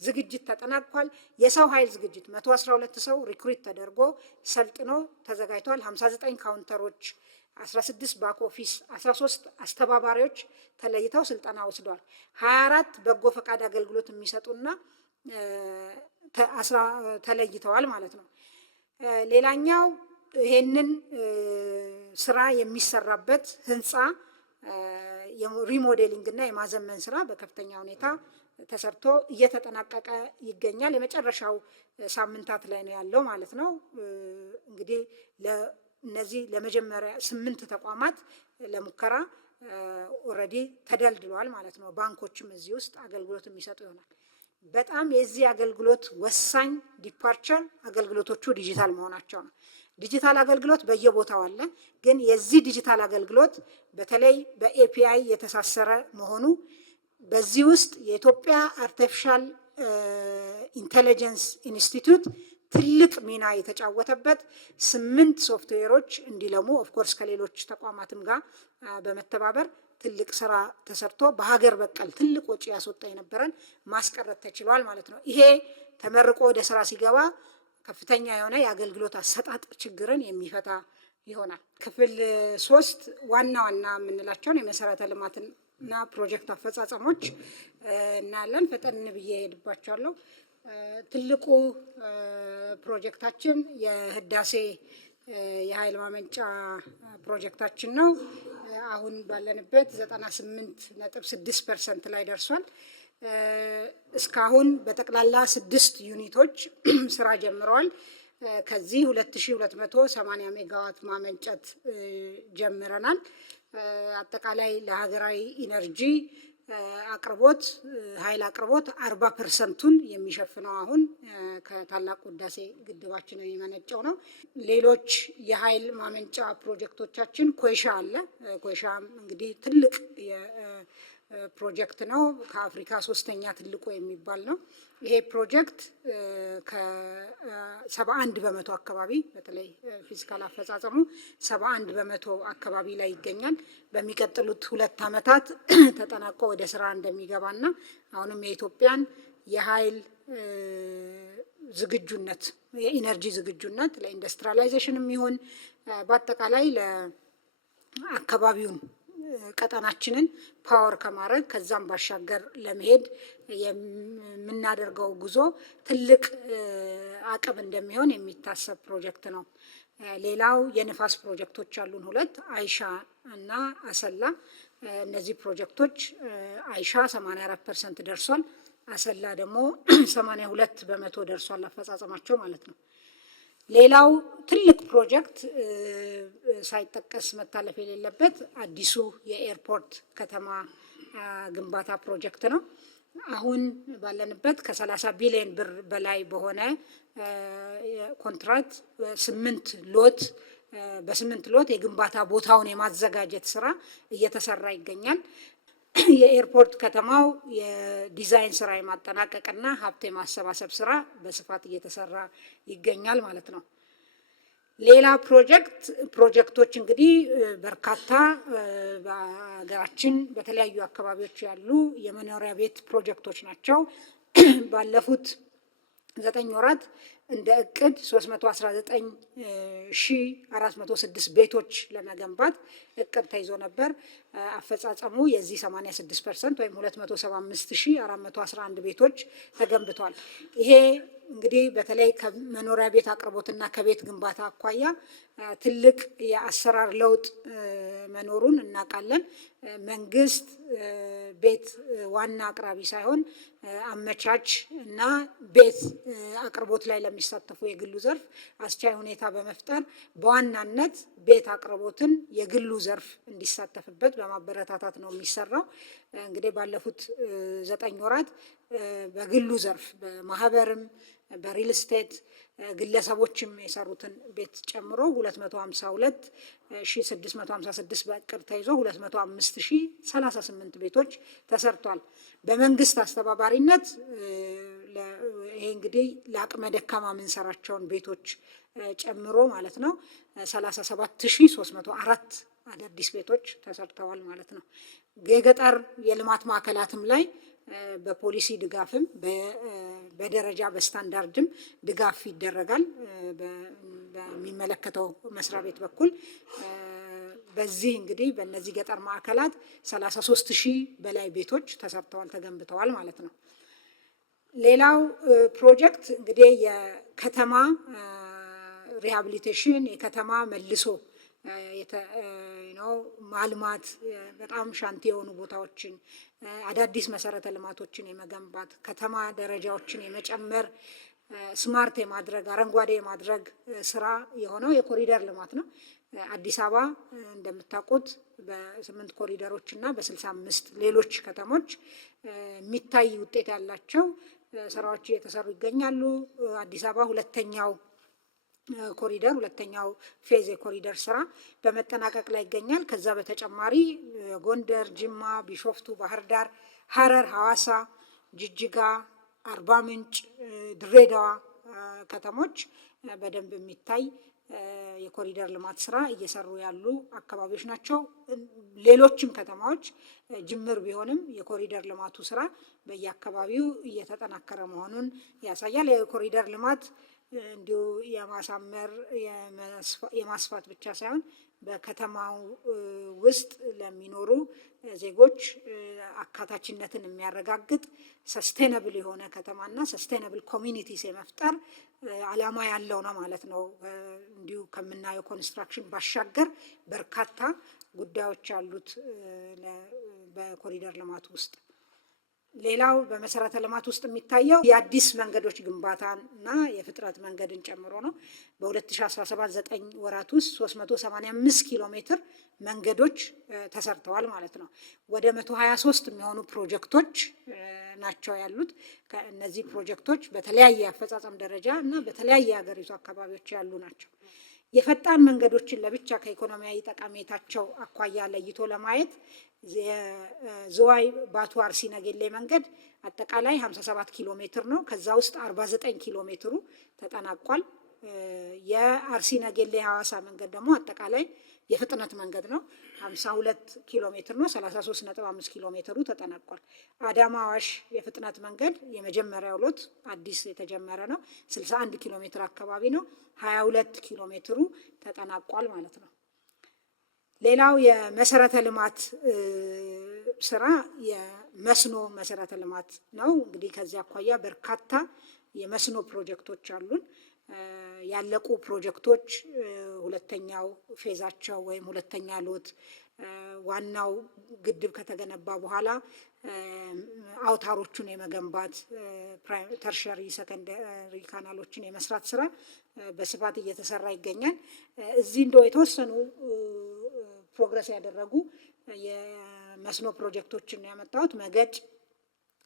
ዝግጅት ተጠናቋል። የሰው ኃይል ዝግጅት 112 ሰው ሪክሩት ተደርጎ ሰልጥኖ ተዘጋጅቷል። 59 ካውንተሮች፣ 16 ባክ ኦፊስ፣ 13 አስተባባሪዎች ተለይተው ስልጠና ወስደዋል። 24 በጎ ፈቃድ አገልግሎት የሚሰጡና ተለይተዋል ማለት ነው። ሌላኛው ይሄንን ስራ የሚሰራበት ህንፃ ሪሞዴሊንግ እና የማዘመን ስራ በከፍተኛ ሁኔታ ተሰርቶ እየተጠናቀቀ ይገኛል። የመጨረሻው ሳምንታት ላይ ነው ያለው ማለት ነው። እንግዲህ እነዚህ ለመጀመሪያ 8 ተቋማት ለሙከራ ኦልሬዲ ተደልድሏል ማለት ነው። ባንኮችም እዚህ ውስጥ አገልግሎት የሚሰጡ ይሆናል። በጣም የዚህ አገልግሎት ወሳኝ ዲፓርቸር አገልግሎቶቹ ዲጂታል መሆናቸው ነው። ዲጂታል አገልግሎት በየቦታው አለ፣ ግን የዚህ ዲጂታል አገልግሎት በተለይ በኤፒአይ የተሳሰረ መሆኑ በዚህ ውስጥ የኢትዮጵያ አርቲፊሻል ኢንቴሊጀንስ ኢንስቲትዩት ትልቅ ሚና የተጫወተበት 8 ሶፍትዌሮች እንዲለሙ ኦፍኮርስ ከሌሎች ተቋማትም ጋር በመተባበር ትልቅ ስራ ተሰርቶ በሀገር በቀል ትልቅ ወጪ ያስወጣ የነበረን ማስቀረት ተችሏል ማለት ነው። ይሄ ተመርቆ ወደ ስራ ሲገባ ከፍተኛ የሆነ የአገልግሎት አሰጣጥ ችግርን የሚፈታ ይሆናል። ክፍል 3 ዋና ዋና የምንላቸውን የመሰረተ ልማትና ፕሮጀክት አፈጻጸሞች እናያለን። ፈጠን ብዬ ሄድባቸዋለሁ። ትልቁ ፕሮጀክታችን የህዳሴ የኃይል ማመንጫ ፕሮጀክታችን ነው። አሁን ባለንበት 98.6% ላይ ደርሷል። እስካሁን በጠቅላላ 6 ዩኒቶች ስራ ጀምረዋል። ከዚህ 2280 ሜጋዋት ማመንጨት ጀምረናል። አጠቃላይ ለሀገራዊ ኢነርጂ አቅርቦት ኃይል አቅርቦት 40%ቱን የሚሸፍነው አሁን ከታላቁ ህዳሴ ግድባችን የሚመነጨው ነው። ሌሎች የኃይል ማመንጫ ፕሮጀክቶቻችን ኮይሻ አለ። ኮይሻም እንግዲህ ትልቅ ፕሮጀክት ነው። ከአፍሪካ 3ኛ ትልቁ የሚባል ነው። ይሄ ፕሮጀክት ከ71% አካባቢ በተለይ ፊዚካል አፈጻጸሙ 71% አካባቢ ላይ ይገኛል። በሚቀጥሉት 2 ዓመታት ተጠናቆ ወደ ስራ እንደሚገባና አሁንም የኢትዮጵያን የኃይል ዝግጁነት የኢነርጂ ዝግጁነት ለኢንዱስትሪያላይዜሽን የሚሆን በአጠቃላይ ለአካባቢውን ቀጠናችንን ፓወር ከማድረግ ከዛም ባሻገር ለመሄድ የምናደርገው ጉዞ ትልቅ አቅም እንደሚሆን የሚታሰብ ፕሮጀክት ነው። ሌላው የንፋስ ፕሮጀክቶች አሉን 2 አይሻ እና አሰላ። እነዚህ ፕሮጀክቶች አይሻ 84% ደርሷል። አሰላ ደግሞ 82% ደርሷል አፈጻጸማቸው ማለት ነው። ሌላው ትልቅ ፕሮጀክት ሳይጠቀስ መታለፍ የሌለበት አዲሱ የኤርፖርት ከተማ ግንባታ ፕሮጀክት ነው። አሁን ባለንበት ከ30 ቢሊዮን ብር በላይ በሆነ ኮንትራክት በ8 ሎት የግንባታ ቦታውን የማዘጋጀት ስራ እየተሰራ ይገኛል። የኤርፖርት ከተማው የዲዛይን ስራ የማጠናቀቅና ሀብት የማሰባሰብ ስራ በስፋት እየተሰራ ይገኛል ማለት ነው። ሌላ ፕሮጀክቶች እንግዲህ በርካታ በሀገራችን በተለያዩ አካባቢዎች ያሉ የመኖሪያ ቤት ፕሮጀክቶች ናቸው። ባለፉት 9 ወራት እንደ እቅድ 319406 ቤቶች ለመገንባት እቅድ ተይዞ ነበር። አፈጻጸሙ የዚህ 86% ወይም 275411 ቤቶች ተገንብቷል። ይሄ እንግዲህ በተለይ ከመኖሪያ ቤት አቅርቦትና ከቤት ግንባታ አኳያ ትልቅ የአሰራር ለውጥ መኖሩን እናውቃለን። መንግስት ቤት ዋና አቅራቢ ሳይሆን አመቻች እና ቤት አቅርቦት ላይ ለሚሳተፉ የግሉ ዘርፍ አስቻይ ሁኔታ በመፍጠር በዋናነት ቤት አቅርቦትን የግሉ ዘርፍ እንዲሳተፍበት በማበረታታት ነው የሚሰራው። እንግዲህ ባለፉት 9 ወራት በግሉ ዘርፍ በማህበርም በሪል ስቴት ግለሰቦችም የሰሩትን ቤት ጨምሮ 252,656 በእቅድ ተይዞ 205,038 ቤቶች ተሰርቷል። በመንግስት አስተባባሪነት ይሄ እንግዲህ ለአቅመ ደካማ የምንሰራቸውን ቤቶች ጨምሮ ማለት ነው 37,304 አዳዲስ ቤቶች ተሰርተዋል ማለት ነው። የገጠር የልማት ማዕከላትም ላይ በፖሊሲ ድጋፍም በደረጃ በስታንዳርድም ድጋፍ ይደረጋል በሚመለከተው መስሪያ ቤት በኩል። በዚህ እንግዲህ በእነዚህ ገጠር ማዕከላት 33,000 በላይ ቤቶች ተሰርተዋል ተገንብተዋል ማለት ነው። ሌላው ፕሮጀክት እንግዲህ የከተማ ሪሃቢሊቴሽን የከተማ መልሶ ማልማት በጣም ሻንቲ የሆኑ ቦታዎችን አዳዲስ መሰረተ ልማቶችን የመገንባት ከተማ ደረጃዎችን የመጨመር ስማርት የማድረግ አረንጓዴ የማድረግ ስራ የሆነው የኮሪደር ልማት ነው። አዲስ አበባ እንደምታውቁት በ8 ኮሪደሮች እና በ65 ሌሎች ከተሞች የሚታይ ውጤት ያላቸው ስራዎች እየተሰሩ ይገኛሉ። አዲስ አበባ ሁለተኛው ኮሪደር ሁለተኛው ፌዝ የኮሪደር ስራ በመጠናቀቅ ላይ ይገኛል። ከዛ በተጨማሪ ጎንደር፣ ጅማ፣ ቢሾፍቱ፣ ባህር ዳር፣ ሐረር፣ ሐዋሳ፣ ጅጅጋ፣ አርባ ምንጭ፣ ድሬዳዋ ከተሞች በደንብ የሚታይ የኮሪደር ልማት ስራ እየሰሩ ያሉ አካባቢዎች ናቸው። ሌሎችም ከተማዎች ጅምር ቢሆንም የኮሪደር ልማቱ ስራ በየአካባቢው እየተጠናከረ መሆኑን ያሳያል። የኮሪደር ልማት እንዲሁ የማሳመር የማስፋት ብቻ ሳይሆን በከተማው ውስጥ ለሚኖሩ ዜጎች አካታችነትን የሚያረጋግጥ ሰስቴነብል የሆነ ከተማና ሰስቴነብል ኮሚኒቲስ የመፍጠር ዓላማ ያለው ነው ማለት ነው። እንዲሁ ከምናየው ኮንስትራክሽን ባሻገር በርካታ ጉዳዮች ያሉት በኮሪደር ልማት ውስጥ። ሌላው በመሰረተ ልማት ውስጥ የሚታየው የአዲስ መንገዶች ግንባታና የፍጥረት መንገድን ጨምሮ ነው። በ2017 9 ወራት ውስጥ 385 ኪሎ ሜትር መንገዶች ተሰርተዋል ማለት ነው። ወደ 123 የሚሆኑ ፕሮጀክቶች ናቸው ያሉት። እነዚህ ፕሮጀክቶች በተለያየ አፈጻጸም ደረጃ እና በተለያየ ሀገሪቱ አካባቢዎች ያሉ ናቸው። የፈጣን መንገዶችን ለብቻ ከኢኮኖሚያዊ ጠቀሜታቸው አኳያ ለይቶ ለማየት የዝዋይ ባቱ አርሲ ነገሌ መንገድ አጠቃላይ 57 ኪሎ ሜትር ነው። ከዛ ውስጥ 49 ኪሎ ሜትሩ ተጠናቋል። የአርሲ ነገሌ ሐዋሳ መንገድ ደግሞ አጠቃላይ የፍጥነት መንገድ ነው። 52 ኪሎ ሜትር ነው። 33.5 ኪሎ ሜትሩ ተጠናቋል። አዳማ አዋሽ የፍጥነት መንገድ የመጀመሪያው ሎት አዲስ የተጀመረ ነው። 61 ኪሎ ሜትር አካባቢ ነው። 22 ኪሎ ሜትሩ ተጠናቋል ማለት ነው። ሌላው የመሰረተ ልማት ስራ የመስኖ መሰረተ ልማት ነው። እንግዲህ ከዚህ አኳያ በርካታ የመስኖ ፕሮጀክቶች አሉን። ያለቁ ፕሮጀክቶች ሁለተኛው ፌዛቸው ወይም ሁለተኛ ሎት ዋናው ግድብ ከተገነባ በኋላ አውታሮቹን የመገንባት ተርሸሪ ሰከንደሪ ካናሎችን የመስራት ስራ በስፋት እየተሰራ ይገኛል። እዚህ እንደው የተወሰኑ ፕሮግረስ ያደረጉ የመስኖ ፕሮጀክቶችን ነው ያመጣሁት። መገጭ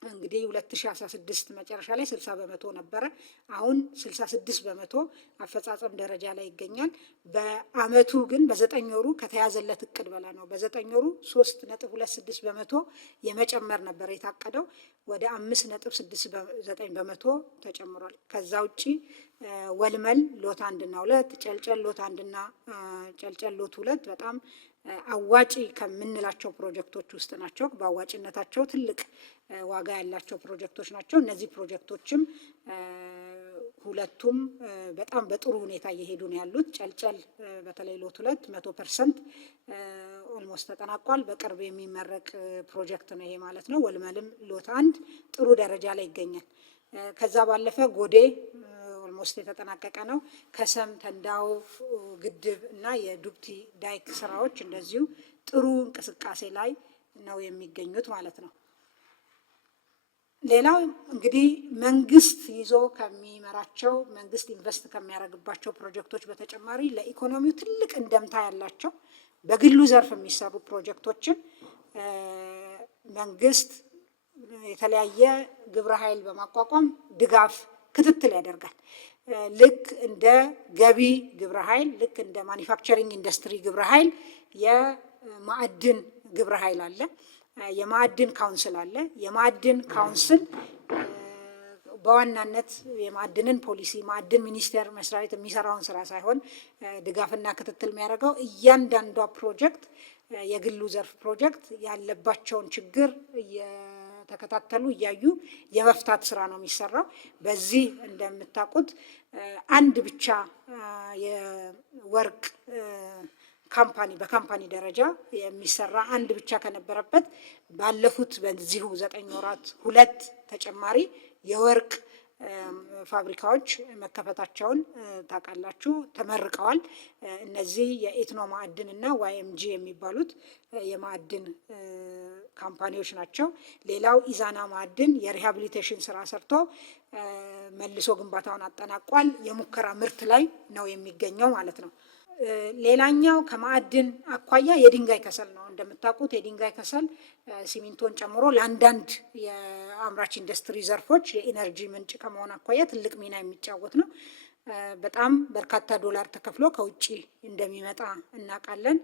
እንግዲህ 2016 መጨረሻ ላይ 60 በመቶ ነበረ። አሁን 66 በመቶ አፈጻጸም ደረጃ ላይ ይገኛል። በአመቱ ግን በ9 ወሩ ከተያዘለት እቅድ በላይ ነው። በ9 ወሩ 3.26 በመቶ የመጨመር ነበር የታቀደው፣ ወደ 5.69 በመቶ ተጨምሯል። ከዛ ውጪ ወልመል ሎት 1 እና 2፣ ጨልጨል ሎት 1 እና ጨልጨል ሎት 2 በጣም አዋጪ ከምንላቸው ፕሮጀክቶች ውስጥ ናቸው። በአዋጭነታቸው ትልቅ ዋጋ ያላቸው ፕሮጀክቶች ናቸው። እነዚህ ፕሮጀክቶችም ሁለቱም በጣም በጥሩ ሁኔታ እየሄዱ ነው ያሉት። ጨልጨል በተለይ ሎት 2 100% ኦልሞስት ተጠናቋል። በቅርብ የሚመረቅ ፕሮጀክት ነው ይሄ ማለት ነው። ወልመልም ሎት 1 ጥሩ ደረጃ ላይ ይገኛል። ከዛ ባለፈ ጎዴ ኦልሞስት የተጠናቀቀ ነው። ከሰም ተንዳው ግድብ እና የዱብቲ ዳይክ ስራዎች እንደዚሁ ጥሩ እንቅስቃሴ ላይ ነው የሚገኙት ማለት ነው። ሌላው እንግዲህ መንግስት ይዞ ከሚመራቸው መንግስት ኢንቨስት ከሚያደርግባቸው ፕሮጀክቶች በተጨማሪ ለኢኮኖሚው ትልቅ እንደምታ ያላቸው በግሉ ዘርፍ የሚሰሩ ፕሮጀክቶችን መንግስት የተለያየ ግብረ ኃይል በማቋቋም ድጋፍ ክትትል ያደርጋል። ልክ እንደ ገቢ ግብረ ኃይል፣ ልክ እንደ ማኒፋክቸሪንግ ኢንዱስትሪ ግብረ ኃይል የማዕድን ግብረ ኃይል አለ። የማዕድን ካውንስል አለ። የማዕድን ካውንስል በዋናነት የማዕድንን ፖሊሲ ማዕድን ሚኒስቴር መስሪያ ቤት የሚሰራውን ስራ ሳይሆን ድጋፍና ክትትል የሚያደርገው እያንዳንዷ ፕሮጀክት የግሉ ዘርፍ ፕሮጀክት ያለባቸውን ችግር እየተከታተሉ እያዩ የመፍታት ስራ ነው የሚሰራው። በዚህ እንደምታውቁት አንድ ብቻ የወርቅ ካምፓኒ በካምፓኒ ደረጃ የሚሰራ አንድ ብቻ ከነበረበት ባለፉት በዚሁ 9 ወራት 2 ተጨማሪ የወርቅ ፋብሪካዎች መከፈታቸውን ታውቃላችሁ፣ ተመርቀዋል። እነዚህ የኢትኖ ማዕድን እና ዋይኤምጂ የሚባሉት የማዕድን ካምፓኒዎች ናቸው። ሌላው ኢዛና ማዕድን የሪሃቢሊቴሽን ስራ ሰርቶ መልሶ ግንባታውን አጠናቋል። የሙከራ ምርት ላይ ነው የሚገኘው ማለት ነው። ሌላኛው ከማዕድን አኳያ የድንጋይ ከሰል ነው። እንደምታውቁት የድንጋይ ከሰል ሲሚንቶን ጨምሮ ለአንዳንድ የአምራች ኢንዱስትሪ ዘርፎች የኢነርጂ ምንጭ ከመሆን አኳያ ትልቅ ሚና የሚጫወት ነው። በጣም በርካታ ዶላር ተከፍሎ ከውጭ እንደሚመጣ እናውቃለን።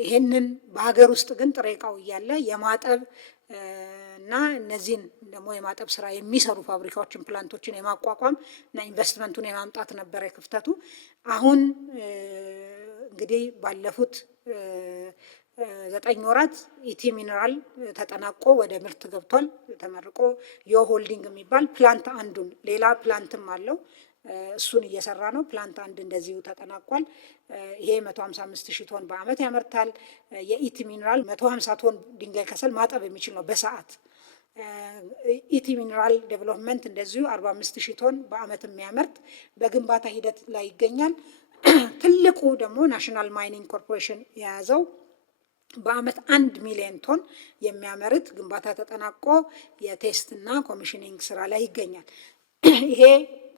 ይሄንን በሀገር ውስጥ ግን ጥሬ ዕቃው እያለ የማጠብ እና እነዚህን ደግሞ የማጠብ ስራ የሚሰሩ ፋብሪካዎችን ፕላንቶችን የማቋቋም እና ኢንቨስትመንቱን የማምጣት ነበረ ክፍተቱ። አሁን እንግዲህ ባለፉት 9 ወራት ኢቲ ሚነራል ተጠናቆ ወደ ምርት ገብቷል። ተመርቆ ዮ ሆልዲንግ የሚባል ፕላንት አንዱን ሌላ ፕላንትም አለው እሱን እየሰራ ነው። ፕላንት አንድ እንደዚሁ ተጠናቋል። ይሄ 155,000 ቶን በአመት ያመርታል። የኢቲ ሚነራል 150 ቶን ድንጋይ ከሰል ማጠብ የሚችል ነው በሰዓት። ኢቲ ሚነራል ዴቨሎፕመንት እንደዚሁ 45,000 ቶን በአመት የሚያመርት በግንባታ ሂደት ላይ ይገኛል። ትልቁ ደግሞ ናሽናል ማይኒንግ ኮርፖሬሽን የያዘው በአመት 1 ሚሊዮን ቶን የሚያመርት ግንባታ ተጠናቆ የቴስት እና ኮሚሽኒንግ ስራ ላይ ይገኛል። ይሄ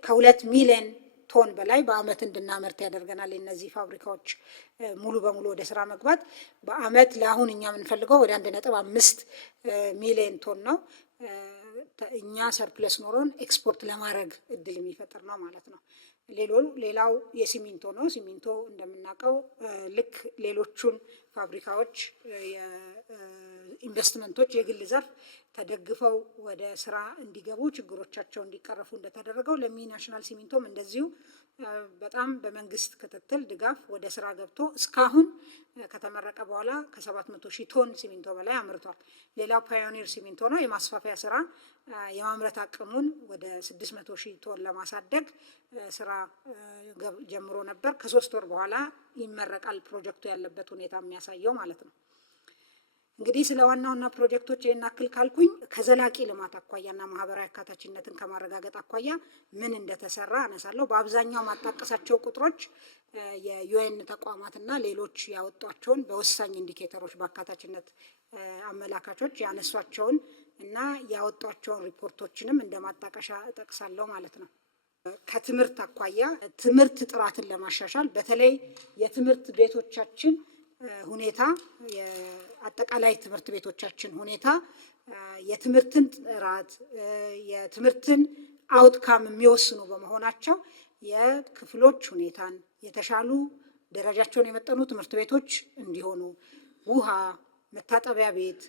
ከ2 ሚሊዮን ቶን በላይ በአመት እንድናመርት ያደርገናል። እነዚህ ፋብሪካዎች ሙሉ በሙሉ ወደ ስራ መግባት በአመት ለአሁን እኛ የምንፈልገው ወደ 1.5 ሚሊዮን ቶን ነው። እኛ ሰርፕለስ ኖሮን ኤክስፖርት ለማድረግ እድል የሚፈጥር ነው ማለት ነው። ሌላው የሲሚንቶ ነው። ሲሚንቶ እንደምናውቀው ልክ ሌሎቹን ፋብሪካዎች ኢንቨስትመንቶች የግል ዘርፍ ተደግፈው ወደ ስራ እንዲገቡ ችግሮቻቸው እንዲቀረፉ እንደተደረገው ለሚ ናሽናል ሲሚንቶም እንደዚሁ በጣም በመንግስት ክትትል ድጋፍ ወደ ስራ ገብቶ እስካሁን ከተመረቀ በኋላ ከ700,000 ቶን ሲሚንቶ በላይ አምርቷል። ሌላው ፓዮኒር ሲሚንቶ ነው። የማስፋፊያ ስራ የማምረት አቅሙን ወደ 600,000 ቶን ለማሳደግ ስራ ጀምሮ ነበር። ከ3 ወር በኋላ ይመረቃል ፕሮጀክቱ ያለበት ሁኔታ የሚያሳየው ማለት ነው። እንግዲህ ስለ ዋና ፕሮጀክቶች ይናክል ካልኩኝ ከዘላቂ ልማት አኳያና ማህበራዊ አካታችነትን ከማረጋገጥ አኳያ ምን እንደተሰራ አነሳለሁ። በአብዛኛው ማጣቀሳቸው ቁጥሮች የዩኤን ተቋማትና ሌሎች ያወጧቸውን በወሳኝ ኢንዲኬተሮች በአካታችነት አመላካቾች ያነሷቸውን እና ያወጧቸውን ሪፖርቶችንም እንደ ማጣቀሻ እጠቅሳለሁ ማለት ነው። ከትምህርት አኳያ ትምህርት ጥራትን ለማሻሻል በተለይ የትምህርት ቤቶቻችን ሁኔታ የአጠቃላይ ትምህርት ቤቶቻችን ሁኔታ የትምህርትን ጥራት የትምህርትን አውትካም የሚወስኑ በመሆናቸው የክፍሎች ሁኔታን የተሻሉ ደረጃቸውን የመጠኑ ትምህርት ቤቶች እንዲሆኑ ውሃ፣ መታጠቢያ ቤት፣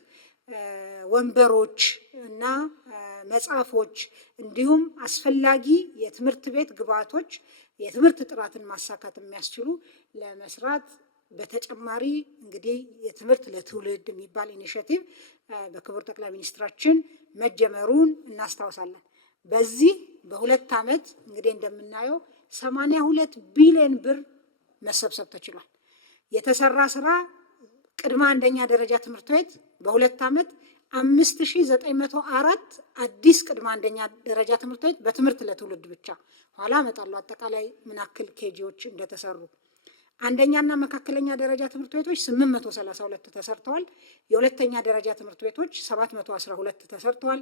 ወንበሮች እና መጽሐፎች እንዲሁም አስፈላጊ የትምህርት ቤት ግብዓቶች የትምህርት ጥራትን ማሳካት የሚያስችሉ ለመስራት በተጨማሪ እንግዲህ የትምህርት ለትውልድ የሚባል ኢኒሼቲቭ በክቡር ጠቅላይ ሚኒስትራችን መጀመሩን እናስታውሳለን። በዚህ በ2 ዓመት እንግዲህ እንደምናየው 82 ቢሊዮን ብር መሰብሰብ ተችሏል። የተሰራ ስራ ቅድመ አንደኛ ደረጃ ትምህርት ቤት በ2 ዓመት 5904 አዲስ ቅድመ አንደኛ ደረጃ ትምህርት ቤት በትምህርት ለትውልድ ብቻ ኋላ እመጣለሁ አጠቃላይ ምን ያክል ኬጂዎች እንደተሰሩ። አንደኛና መካከለኛ ደረጃ ትምህርት ቤቶች 832 ተሰርተዋል። የሁለተኛ ደረጃ ትምህርት ቤቶች 712 ተሰርተዋል።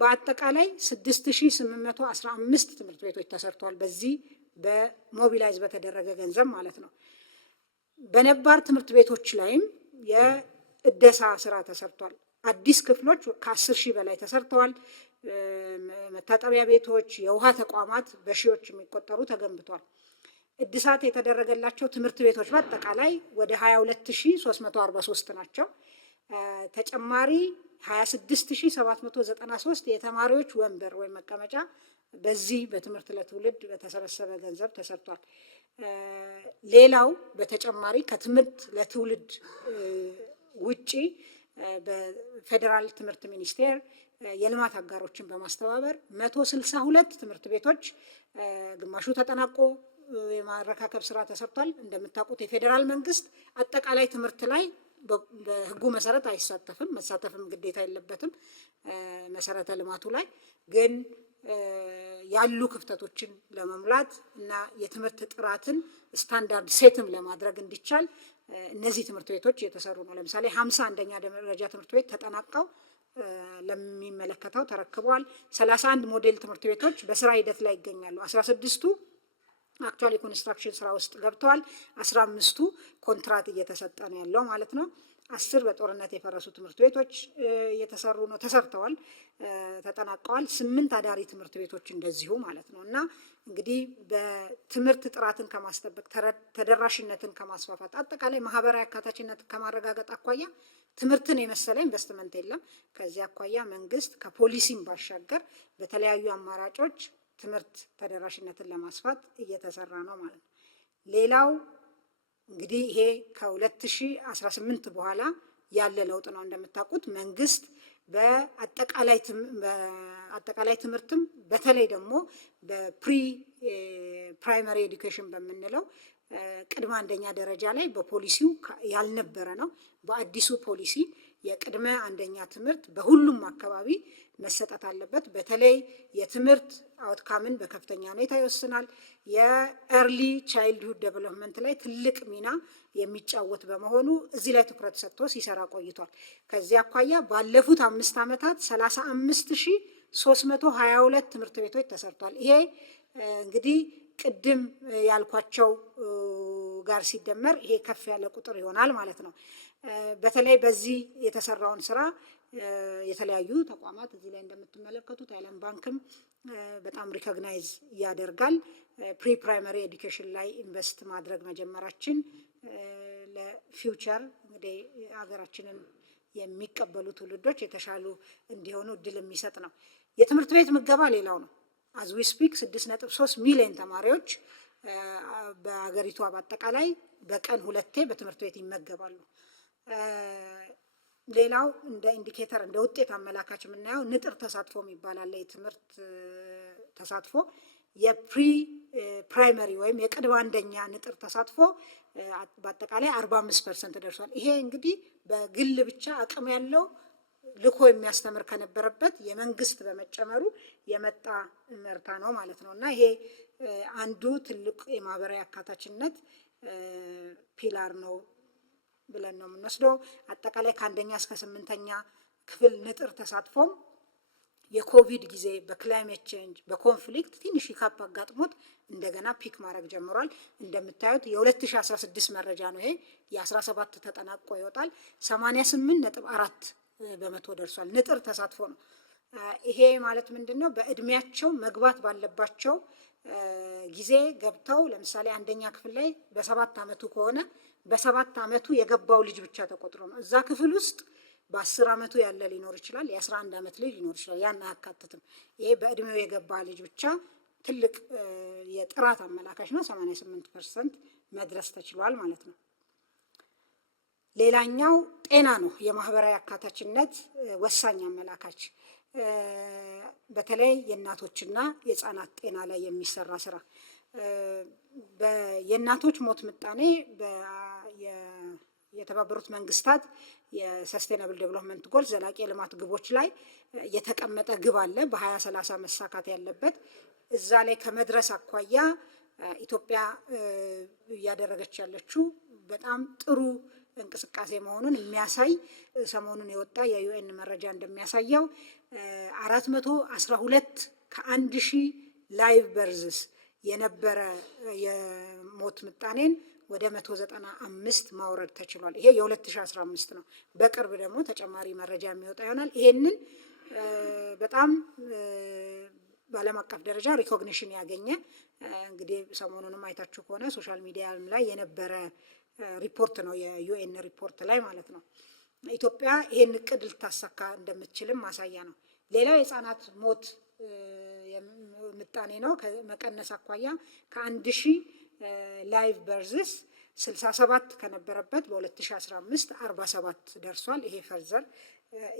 በአጠቃላይ 6815 ትምህርት ቤቶች ተሰርተዋል። በዚህ በሞቢላይዝ በተደረገ ገንዘብ ማለት ነው። በነባር ትምህርት ቤቶች ላይም እደሳ ስራ ተሰርቷል። አዲስ ክፍሎች ከ10 ሺህ በላይ ተሰርተዋል። መታጠቢያ ቤቶች፣ የውሃ ተቋማት በሺዎች የሚቆጠሩ ተገንብቷል። እድሳት የተደረገላቸው ትምህርት ቤቶች በአጠቃላይ ወደ 22343 ናቸው። ተጨማሪ 26793 የተማሪዎች ወንበር ወይም መቀመጫ በዚህ በትምህርት ለትውልድ በተሰበሰበ ገንዘብ ተሰርቷል። ሌላው በተጨማሪ ከትምህርት ለትውልድ ውጪ በፌዴራል ትምህርት ሚኒስቴር የልማት አጋሮችን በማስተባበር 162 ትምህርት ቤቶች ግማሹ ተጠናቆ የማረካከብ ስራ ተሰርቷል። እንደምታውቁት የፌዴራል መንግስት አጠቃላይ ትምህርት ላይ በህጉ መሰረት አይሳተፍም፣ መሳተፍም ግዴታ የለበትም። መሰረተ ልማቱ ላይ ግን ያሉ ክፍተቶችን ለመሙላት እና የትምህርት ጥራትን ስታንዳርድ ሴትም ለማድረግ እንዲቻል እነዚህ ትምህርት ቤቶች እየተሰሩ ነው። ለምሳሌ 50 አንደኛ ደረጃ ትምህርት ቤት ተጠናቀው ለሚመለከተው ተረክበዋል። 31 ሞዴል ትምህርት ቤቶች በስራ ሂደት ላይ ይገኛሉ። 16ቱ አክቹዋሊ ኮንስትራክሽን ስራ ውስጥ ገብተዋል። 15ቱ ኮንትራት እየተሰጠ ነው ያለው ማለት ነው። 10 በጦርነት የፈረሱ ትምህርት ቤቶች እየተሰሩ ነው፣ ተሰርተዋል፣ ተጠናቀዋል። 8 አዳሪ ትምህርት ቤቶች እንደዚሁ ማለት ነው። እና እንግዲህ በትምህርት ጥራትን ከማስጠበቅ ተደራሽነትን ከማስፋፋት አጠቃላይ ማህበራዊ አካታችነትን ከማረጋገጥ አኳያ ትምህርትን የመሰለ ኢንቨስትመንት የለም። ከዚህ አኳያ መንግስት ከፖሊሲም ባሻገር በተለያዩ አማራጮች ትምህርት ተደራሽነትን ለማስፋት እየተሰራ ነው ማለት ነው። ሌላው እንግዲህ ይሄ ከ2018 በኋላ ያለ ለውጥ ነው። እንደምታውቁት መንግስት በአጠቃላይ ትምህርትም በተለይ ደግሞ በፕሪ ፕራይመሪ ኤዱኬሽን በምንለው ቅድመ አንደኛ ደረጃ ላይ በፖሊሲው ያልነበረ ነው። በአዲሱ ፖሊሲ የቅድመ አንደኛ ትምህርት በሁሉም አካባቢ መሰጠት አለበት። በተለይ የትምህርት አውትካምን በከፍተኛ ሁኔታ ይወስናል። የኤርሊ ቻይልድሁድ ዴቨሎፕመንት ላይ ትልቅ ሚና የሚጫወት በመሆኑ እዚህ ላይ ትኩረት ሰጥቶ ሲሰራ ቆይቷል። ከዚህ አኳያ ባለፉት 5 ዓመታት 35322 ትምህርት ቤቶች ተሰርቷል። ይሄ እንግዲህ ቅድም ያልኳቸው ጋር ሲደመር ይሄ ከፍ ያለ ቁጥር ይሆናል ማለት ነው። በተለይ በዚህ የተሰራውን ስራ የተለያዩ ተቋማት እዚህ ላይ እንደምትመለከቱት ዓለም ባንክም በጣም ሪኮግናይዝ ያደርጋል። ፕሪ ፕራይመሪ ኤዱኬሽን ላይ ኢንቨስት ማድረግ መጀመራችን ለፊውቸር እንግዲህ ሀገራችንን የሚቀበሉ ትውልዶች የተሻሉ እንዲሆኑ እድል የሚሰጥ ነው። የትምህርት ቤት ምገባ ሌላው ነው። አዝ ዊ ስፒክ 6.3 ሚሊዮን ተማሪዎች በሀገሪቷ በአጠቃላይ በቀን 2 በትምህርት ቤት ይመገባሉ። ሌላው እንደ ኢንዲኬተር እንደ ውጤት አመላካች የምናየው ንጥር ተሳትፎ ይባላል። የትምህርት ተሳትፎ የፕሪ ፕራይመሪ ወይም የቅድመ አንደኛ ንጥር ተሳትፎ በአጠቃላይ 45% ደርሷል። ይሄ እንግዲህ በግል ብቻ አቅም ያለው ልኮ የሚያስተምር ከነበረበት የመንግስት በመጨመሩ የመጣ ምርታ ነው ማለት ነው። እና ይሄ አንዱ ትልቅ የማህበራዊ አካታችነት ፒላር ነው ብለን ነው የምንወስደው። አጠቃላይ ከ1ኛ እስከ 8ኛ ክፍል ንጥር ተሳትፎም የኮቪድ ጊዜ በክላይሜት ቼንጅ በኮንፍሊክት ትንሽ ሂካፕ አጋጥሞት እንደገና ፒክ ማድረግ ጀምሯል። እንደምታዩት የ2016 መረጃ ነው ይሄ። የ17 ተጠናቆ ይወጣል። 88.4 በመቶ ደርሷል። ንጥር ተሳትፎ ነው። ይሄ ማለት ምንድን ነው? በእድሜያቸው መግባት ባለባቸው ጊዜ ገብተው ለምሳሌ 1ኛ ክፍል ላይ በ7 ዓመቱ ከሆነ በ7 ዓመቱ የገባው ልጅ ብቻ ተቆጥሮ ነው። እዛ ክፍል ውስጥ በ10 ዓመቱ ያለ ሊኖር ይችላል፣ የ11 ዓመት ልጅ ሊኖር ይችላል። ያን አያካትትም። ይሄ በእድሜው የገባ ልጅ ብቻ ትልቅ የጥራት አመላካች ነው። 88% መድረስ ተችሏል ማለት ነው። ሌላኛው ጤና ነው። የማህበራዊ አካታችነት ወሳኝ አመላካች በተለይ የእናቶችና የህፃናት ጤና ላይ የሚሰራ ስራ የእናቶች ሞት ምጣኔ የተባበሩት መንግስታት የሰስቴናብል ዴቨሎፕመንት ጎል ዘላቂ የልማት ግቦች ላይ የተቀመጠ ግብ አለ በ2030 መሳካት ያለበት። እዛ ላይ ከመድረስ አኳያ ኢትዮጵያ እያደረገች ያለችው በጣም ጥሩ እንቅስቃሴ መሆኑን የሚያሳይ ሰሞኑን የወጣ የዩኤን መረጃ እንደሚያሳየው 412 ከ1000 ላይቭ በርዝስ የነበረ የሞት ምጣኔን ወደ 195 ማውረድ ተችሏል። ይሄ የ2015 ነው። በቅርብ ደግሞ ተጨማሪ መረጃ የሚወጣ ይሆናል። ይሄንን በጣም በዓለም አቀፍ ደረጃ ሪኮግኒሽን ያገኘ እንግዲህ ሰሞኑንም አይታችሁ ከሆነ ሶሻል ሚዲያ ላይ የነበረ ሪፖርት ነው፣ የዩኤን ሪፖርት ላይ ማለት ነው። ኢትዮጵያ ይሄን እቅድ ልታሳካ እንደምትችልም ማሳያ ነው። ሌላው የህፃናት ሞት ምጣኔ ነው። ከመቀነስ አኳያ ከ1000 ላይቭ በርዝስ 67 ከነበረበት በ2015 47 ደርሷል። ይሄ ፈርዘር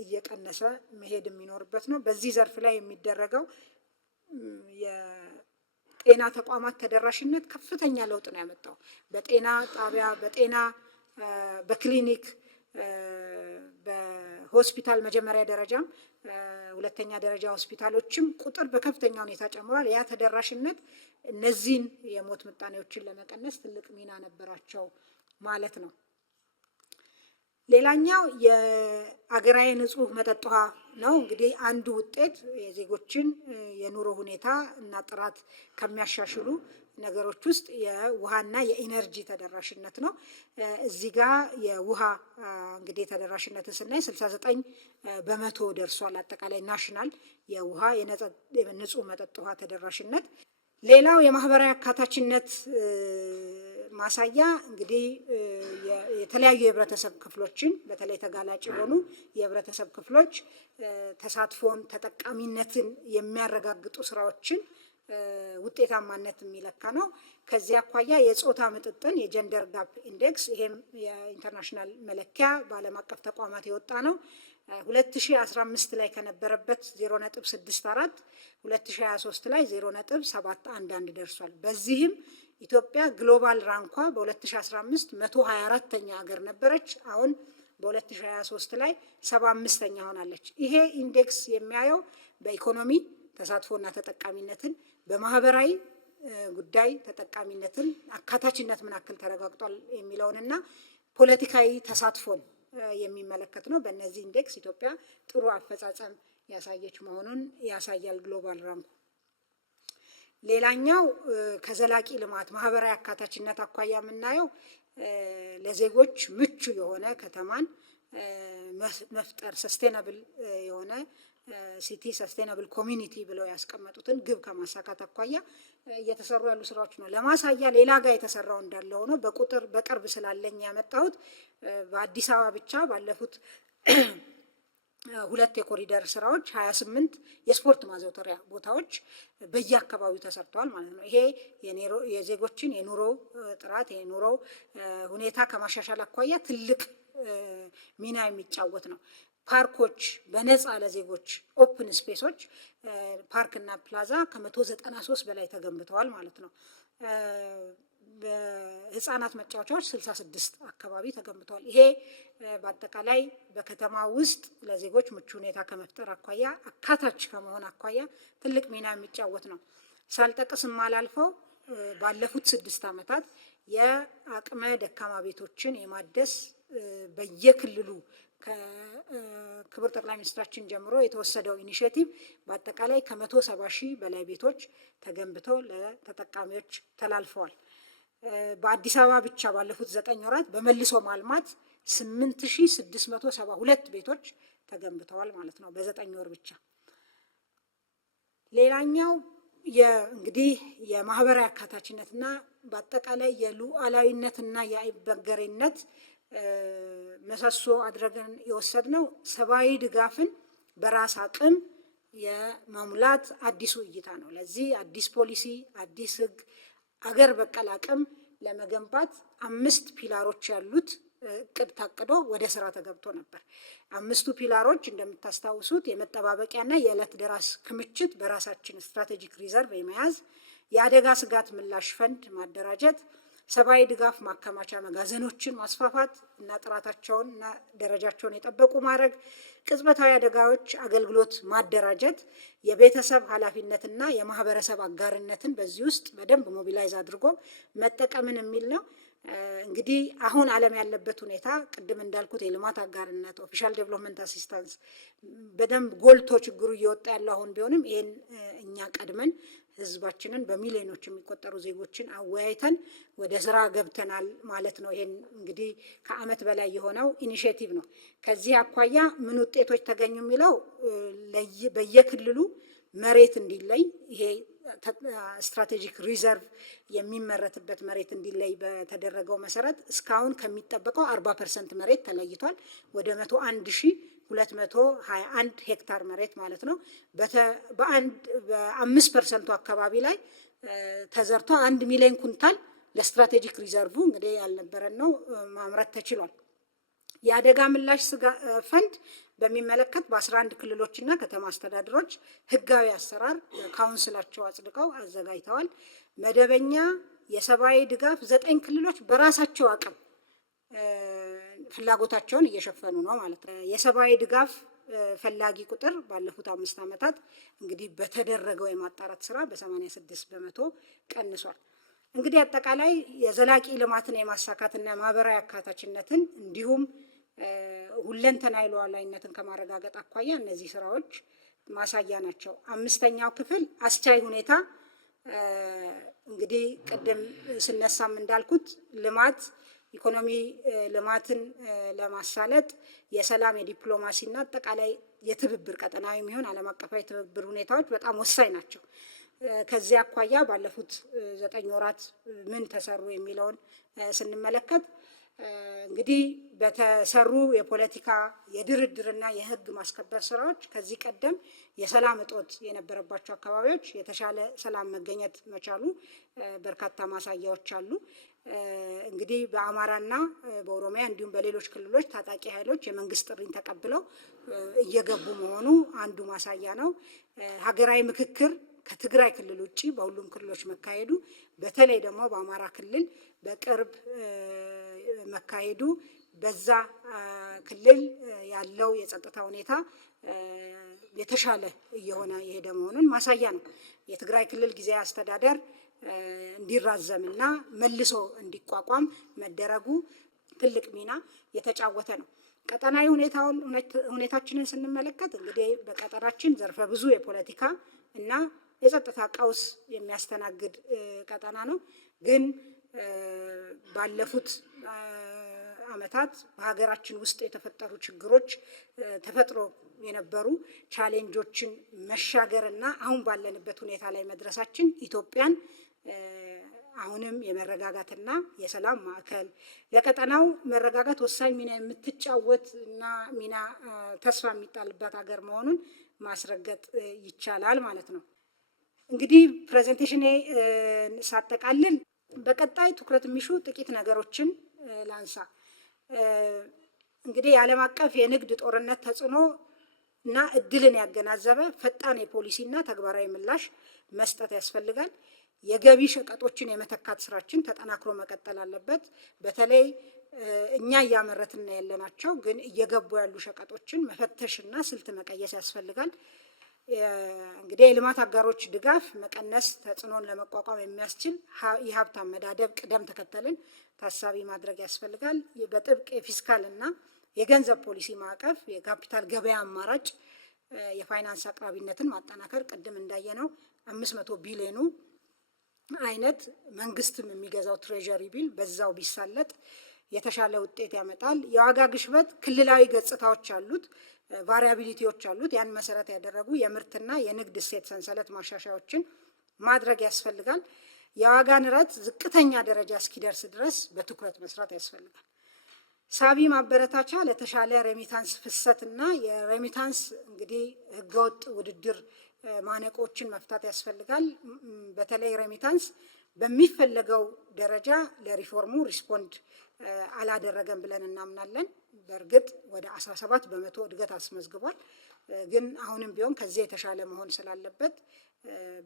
እየቀነሰ መሄድ የሚኖርበት ነው። በዚህ ዘርፍ ላይ የሚደረገው የጤና ተቋማት ተደራሽነት ከፍተኛ ለውጥ ነው ያመጣው። በጤና ጣቢያ፣ በክሊኒክ፣ በሆስፒታል መጀመሪያ ደረጃም ሁለተኛ ደረጃ ሆስፒታሎችም ቁጥር በከፍተኛ ሁኔታ ጨምሯል። ያ ተደራሽነት እነዚህን የሞት ምጣኔዎችን ለመቀነስ ትልቅ ሚና ነበራቸው ማለት ነው። ሌላኛው የአገራዊ ንጹህ መጠጥ ውሃ ነው። እንግዲህ አንዱ ውጤት የዜጎችን የኑሮ ሁኔታ እና ጥራት ከሚያሻሽሉ ነገሮች ውስጥ የውሃና የኢነርጂ ተደራሽነት ነው። እዚህ ጋር የውሃ እንግዲህ ተደራሽነትን ስናይ 69 በመቶ ደርሷል። አጠቃላይ ናሽናል የውሃ የንጹህ መጠጥ ውሃ ተደራሽነት። ሌላው የማህበራዊ አካታችነት ማሳያ እንግዲህ የተለያዩ የህብረተሰብ ክፍሎችን በተለይ ተጋላጭ የሆኑ የህብረተሰብ ክፍሎች ተሳትፎን፣ ተጠቃሚነትን የሚያረጋግጡ ስራዎችን ውጤታማነት የሚለካ ነው። ከዚህ አኳያ የጾታ ምጥጥን የጀንደር ጋፕ ኢንዴክስ፣ ይሄም የኢንተርናሽናል መለኪያ በዓለም አቀፍ ተቋማት የወጣ ነው። 2015 ላይ ከነበረበት 0.64 2023 ላይ 0.711 ደርሷል። በዚህም ኢትዮጵያ ግሎባል ራንኳ በ2015 124ኛ ሀገር ነበረች። አሁን በ2023 ላይ 75ኛ ሆናለች። ይሄ ኢንዴክስ የሚያየው በኢኮኖሚ ተሳትፎና ተጠቃሚነትን፣ በማህበራዊ ጉዳይ ተጠቃሚነትን፣ አካታችነት ምን ያክል ተረጋግጧል የሚለውንና ፖለቲካዊ ተሳትፎን የሚመለከት ነው። በእነዚህ ኢንዴክስ ኢትዮጵያ ጥሩ አፈጻጸም ያሳየች መሆኑን ያሳያል ግሎባል ራንኩ። ሌላኛው ከዘላቂ ልማት ማህበራዊ አካታችነት አኳያ የምናየው ለዜጎች ምቹ የሆነ ከተማን መፍጠር፣ ሰስቴናብል የሆነ ሲቲ ሰስቴናብል ኮሚኒቲ ብለው ያስቀመጡትን ግብ ከማሳካት አኳያ እየተሰሩ ያሉ ስራዎች ነው። ለማሳያ ሌላ ጋር የተሰራው እንዳለ ሆኖ በቁጥር በቅርብ ስላለኝ ያመጣሁት በአዲስ አበባ ብቻ ባለፉት 2 የኮሪደር ስራዎች 28 የስፖርት ማዘውተሪያ ቦታዎች በየአካባቢው ተሰርተዋል ማለት ነው። ይሄ የዜጎችን የኑሮ ጥራት የኑሮ ሁኔታ ከማሻሻል አኳያ ትልቅ ሚና የሚጫወት ነው። ፓርኮች በነፃ ለዜጎች ኦፕን ስፔሶች ፓርክና ፕላዛ ከ193 በላይ ተገንብተዋል ማለት ነው። በህፃናት መጫወቻዎች 66 አካባቢ ተገንብተዋል። ይሄ በአጠቃላይ በከተማ ውስጥ ለዜጎች ምቹ ሁኔታ ከመፍጠር አኳያ አካታች ከመሆን አኳያ ትልቅ ሚና የሚጫወት ነው። ሳልጠቅስ የማላልፈው ባለፉት 6 ዓመታት የአቅመ ደካማ ቤቶችን የማደስ በየክልሉ ከክቡር ጠቅላይ ሚኒስትራችን ጀምሮ የተወሰደው ኢኒሼቲቭ በአጠቃላይ ከ170 ሺህ በላይ ቤቶች ተገንብተው ለተጠቃሚዎች ተላልፈዋል። በአዲስ አበባ ብቻ ባለፉት 9 ወራት በመልሶ ማልማት 8672 ቤቶች ተገንብተዋል ማለት ነው በ9 ወር ብቻ። ሌላኛው እንግዲህ የማህበራዊ አካታችነትና በአጠቃላይ የሉዓላዊነትና የአይበገሬነት መሰሶ አድርገን የወሰድነው ሰብአዊ ድጋፍን በራስ አቅም የመሙላት አዲሱ እይታ ነው። ለዚህ አዲስ ፖሊሲ፣ አዲስ ህግ፣ አገር በቀል አቅም ለመገንባት 5 ፒላሮች ያሉት እቅድ ታቅዶ ወደ ስራ ተገብቶ ነበር። 5ቱ ፒላሮች እንደምታስታውሱት የመጠባበቂያና የዕለት ደራስ ክምችት በራሳችን ስትራቴጂክ ሪዘርቭ የመያዝ፣ የአደጋ ስጋት ምላሽ ፈንድ ማደራጀት፣ ሰብአዊ ድጋፍ ማከማቻ መጋዘኖችን ማስፋፋት እና ጥራታቸውን እና ደረጃቸውን የጠበቁ ማድረግ፣ ቅጽበታዊ አደጋዎች አገልግሎት ማደራጀት፣ የቤተሰብ ኃላፊነትና የማህበረሰብ አጋርነትን በዚህ ውስጥ በደንብ ሞቢላይዝ አድርጎ መጠቀምን የሚል ነው። እንግዲህ አሁን ዓለም ያለበት ሁኔታ ቅድም እንዳልኩት የልማት አጋርነት ኦፊሻል ዴቨሎፕመንት አሲስታንስ በደንብ ጎልቶ ችግሩ እየወጣ ያለው አሁን ቢሆንም ይሄን እኛ ቀድመን ህዝባችንን በሚሊዮኖች የሚቆጠሩ ዜጎችን አወያይተን ወደ ስራ ገብተናል ማለት ነው። ይሄን እንግዲህ ከዓመት በላይ የሆነው ኢኒሼቲቭ ነው። ከዚህ አኳያ ምን ውጤቶች ተገኙ የሚለው በየክልሉ መሬት እንዲለይ ይሄ ስትራቴጂክ ሪዘርቭ የሚመረትበት መሬት እንዲለይ በተደረገው መሰረት እስካሁን ከሚጠበቀው 40% መሬት ተለይቷል። ወደ 101,221 ሄክታር መሬት ማለት ነው። በ5% አካባቢ ላይ ተዘርቶ 1 ሚሊዮን ኩንታል ለስትራቴጂክ ሪዘርቭ እንግዲህ ያልነበረን ነው ማምረት ተችሏል። የአደጋ ምላሽ ፈንድ በሚመለከት በ11 ክልሎችና ከተማ አስተዳደሮች ህጋዊ አሰራር ካውንስላቸው አጽድቀው አዘጋጅተዋል። መደበኛ የሰብአዊ ድጋፍ 9 ክልሎች በራሳቸው አቅም ፍላጎታቸውን እየሸፈኑ ነው ማለት ነው። የሰብአዊ ድጋፍ ፈላጊ ቁጥር ባለፉት 5 ዓመታት እንግዲህ በተደረገው የማጣራት ስራ በ86 በመቶ ቀንሷል። እንግዲህ አጠቃላይ የዘላቂ ልማትን የማሳካትና ማህበራዊ አካታችነትን እንዲሁም ሁለንተናዊ ሉዓላዊነትን ከማረጋገጥ አኳያ እነዚህ ስራዎች ማሳያ ናቸው። 5ኛው ክፍል አስቻይ ሁኔታ እንግዲህ ቅድም ስነሳም እንዳልኩት ልማት ኢኮኖሚ ልማትን ለማሳለጥ የሰላም የዲፕሎማሲና አጠቃላይ የትብብር ቀጠናዊ የሚሆን ዓለም አቀፋዊ ትብብር ሁኔታዎች በጣም ወሳኝ ናቸው። ከዚህ አኳያ ባለፉት 9 ወራት ምን ተሰሩ የሚለውን ስንመለከት እንግዲህ በተሰሩ የፖለቲካ የድርድርና የህግ ማስከበር ስራዎች ከዚህ ቀደም የሰላም እጦት የነበረባቸው አካባቢዎች የተሻለ ሰላም መገኘት መቻሉ በርካታ ማሳያዎች አሉ። እንግዲህ በአማራና በኦሮሚያ እንዲሁም በሌሎች ክልሎች ታጣቂ ኃይሎች የመንግስት ጥሪን ተቀብለው እየገቡ መሆኑ አንዱ ማሳያ ነው። ሀገራዊ ምክክር ከትግራይ ክልል ውጪ በሁሉም ክልሎች መካሄዱ በተለይ ደግሞ በአማራ ክልል በቅርብ መካሄዱ በዛ ክልል ያለው የጸጥታ ሁኔታ የተሻለ እየሆነ የሄደ መሆኑን ማሳያ ነው። የትግራይ ክልል ጊዜያዊ አስተዳደር እንዲራዘምና መልሶ እንዲቋቋም መደረጉ ትልቅ ሚና የተጫወተ ነው። ቀጠናዊ ሁኔታችንን ስንመለከት እንግዲህ በቀጠናችን ዘርፈ ብዙ የፖለቲካ እና የጸጥታ ቀውስ የሚያስተናግድ ቀጠና ነው። ግን ባለፉት ዓመታት በሀገራችን ውስጥ የተፈጠሩ ችግሮች ተፈጥሮ የነበሩ ቻሌንጆችን መሻገርና አሁን ባለንበት ሁኔታ ላይ መድረሳችን ኢትዮጵያን አሁንም የመረጋጋትና የሰላም ማዕከል ለቀጠናው መረጋጋት ወሳኝ ሚና የምትጫወት እና ሚና ተስፋ የሚጣልባት ሀገር መሆኑን ማስረገጥ ይቻላል ማለት ነው። እንግዲህ ፕሬዘንቴሽኔ ሳጠቃልል በቀጣይ ትኩረት የሚሹ ጥቂት ነገሮችን ላንሳ። እንግዲህ የዓለም አቀፍ የንግድ ጦርነት ተጽዕኖ እና እድልን ያገናዘበ ፈጣን የፖሊሲና ተግባራዊ ምላሽ መስጠት ያስፈልጋል። የገቢ ሸቀጦችን የመተካት ስራችን ተጠናክሮ መቀጠል አለበት። በተለይ እኛ እያመረትን ያለናቸው ግን እየገቡ ያሉ ሸቀጦችን መፈተሽና ስልት መቀየስ ያስፈልጋል። እንግዲህ የልማት አጋሮች ድጋፍ መቀነስ ተጽዕኖን ለመቋቋም የሚያስችል የሀብት አመዳደብ ቅደም ተከተልን ታሳቢ ማድረግ ያስፈልጋል። በጥብቅ የፊስካል እና የገንዘብ ፖሊሲ ማዕቀፍ፣ የካፒታል ገበያ አማራጭ፣ የፋይናንስ አቅራቢነትን ማጠናከር ቅድም እንዳየነው 500 ቢሊዮኑ አይነት መንግስትም የሚገዛው ትሬዠሪ ቢል በዛው ቢሳለጥ የተሻለ ውጤት ያመጣል። የዋጋ ግሽበት ክልላዊ ገጽታዎች አሉት፣ ቫሪያቢሊቲዎች አሉት። ያን መሰረት ያደረጉ የምርትና የንግድ እሴት ሰንሰለት ማሻሻያዎችን ማድረግ ያስፈልጋል። የዋጋ ንረት ዝቅተኛ ደረጃ እስኪደርስ ድረስ በትኩረት መስራት ያስፈልጋል። ሳቢ ማበረታቻ ለተሻለ ሬሚታንስ ፍሰትና የሬሚታንስ እንግዲህ ህገወጥ ውድድር ማነቆችን መፍታት ያስፈልጋል። በተለይ ሬሚታንስ በሚፈለገው ደረጃ ለሪፎርሙ ሪስፖንድ አላደረገም ብለን እናምናለን። በእርግጥ ወደ 17 በመቶ እድገት አስመዝግቧል። ግን አሁንም ቢሆን ከዚህ የተሻለ መሆን ስላለበት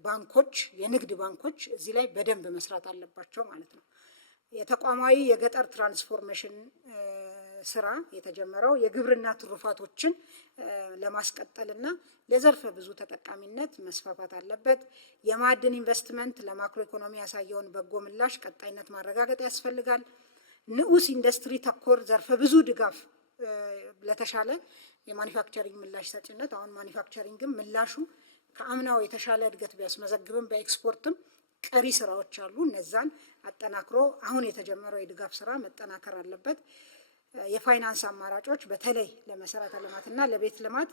ባንኮች፣ የንግድ ባንኮች እዚህ ላይ በደንብ መስራት አለባቸው ማለት ነው። የተቋማዊ የገጠር ትራንስፎርሜሽን ስራ የተጀመረው የግብርና ትሩፋቶችን ለማስቀጠልና ለዘርፈ ብዙ ተጠቃሚነት መስፋፋት አለበት። የማዕድን ኢንቨስትመንት ለማክሮ ኢኮኖሚ ያሳየውን በጎ ምላሽ ቀጣይነት ማረጋገጥ ያስፈልጋል። ንዑስ ኢንዱስትሪ ተኮር ዘርፈ ብዙ ድጋፍ ለተሻለ የማኒፋክቸሪንግ ምላሽ ሰጭነት፣ አሁን ማኒፋክቸሪንግም ምላሹ ከአምናው የተሻለ እድገት ቢያስመዘግብም በኤክስፖርትም ቀሪ ስራዎች አሉ። እነዛን አጠናክሮ አሁን የተጀመረው የድጋፍ ስራ መጠናከር አለበት። የፋይናንስ አማራጮች በተለይ ለመሰረተ ልማትና ለቤት ልማት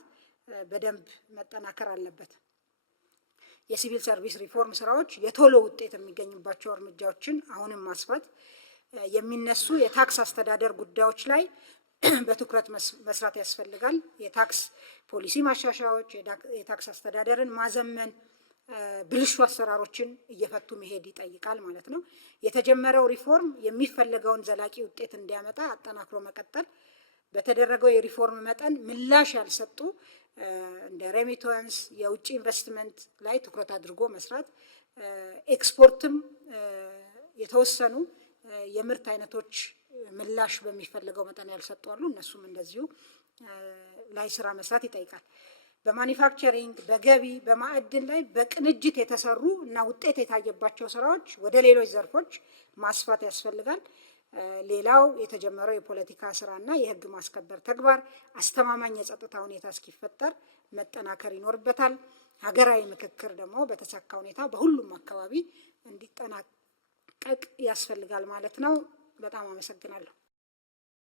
በደንብ መጠናከር አለበት። የሲቪል ሰርቪስ ሪፎርም ስራዎች የቶሎ ውጤት የሚገኝባቸው እርምጃዎችን አሁንም ማስፋት፣ የሚነሱ የታክስ አስተዳደር ጉዳዮች ላይ በትኩረት መስራት ያስፈልጋል። የታክስ ፖሊሲ ማሻሻያዎች፣ የታክስ አስተዳደርን ማዘመን፣ ብልሹ አሰራሮችን እየፈቱ መሄድ ይጠይቃል ማለት ነው። የተጀመረው ሪፎርም የሚፈለገውን ዘላቂ ውጤት እንዲያመጣ አጠናክሮ መቀጠል፣ በተደረገው የሪፎርም መጠን ምላሽ ያልሰጡ እንደ ሬሚታንስ፣ የውጭ ኢንቨስትመንት ላይ ትኩረት አድርጎ መስራት፣ ኤክስፖርትም የተወሰኑ የምርት አይነቶች ምላሽ በሚፈልገው መጠን ያልሰጡ አሉ። እነሱም እንደዚሁ ላይ ስራ መስራት ይጠይቃል። በማኒፋክቸሪንግ፣ በገቢ፣ በማዕድን ላይ በቅንጅት የተሰሩ እና ውጤት የታየባቸው ስራዎች ወደ ሌሎች ዘርፎች ማስፋት ያስፈልጋል። ሌላው የተጀመረው የፖለቲካ ስራና የህግ ማስከበር ተግባር አስተማማኝ የጸጥታ ሁኔታ እስኪፈጠር መጠናከር ይኖርበታል። ሀገራዊ ምክክር ደግሞ በተሳካ ሁኔታ በሁሉም አካባቢ እንዲጠናቀቅ ያስፈልጋል ማለት ነው። በጣም አመሰግናለሁ።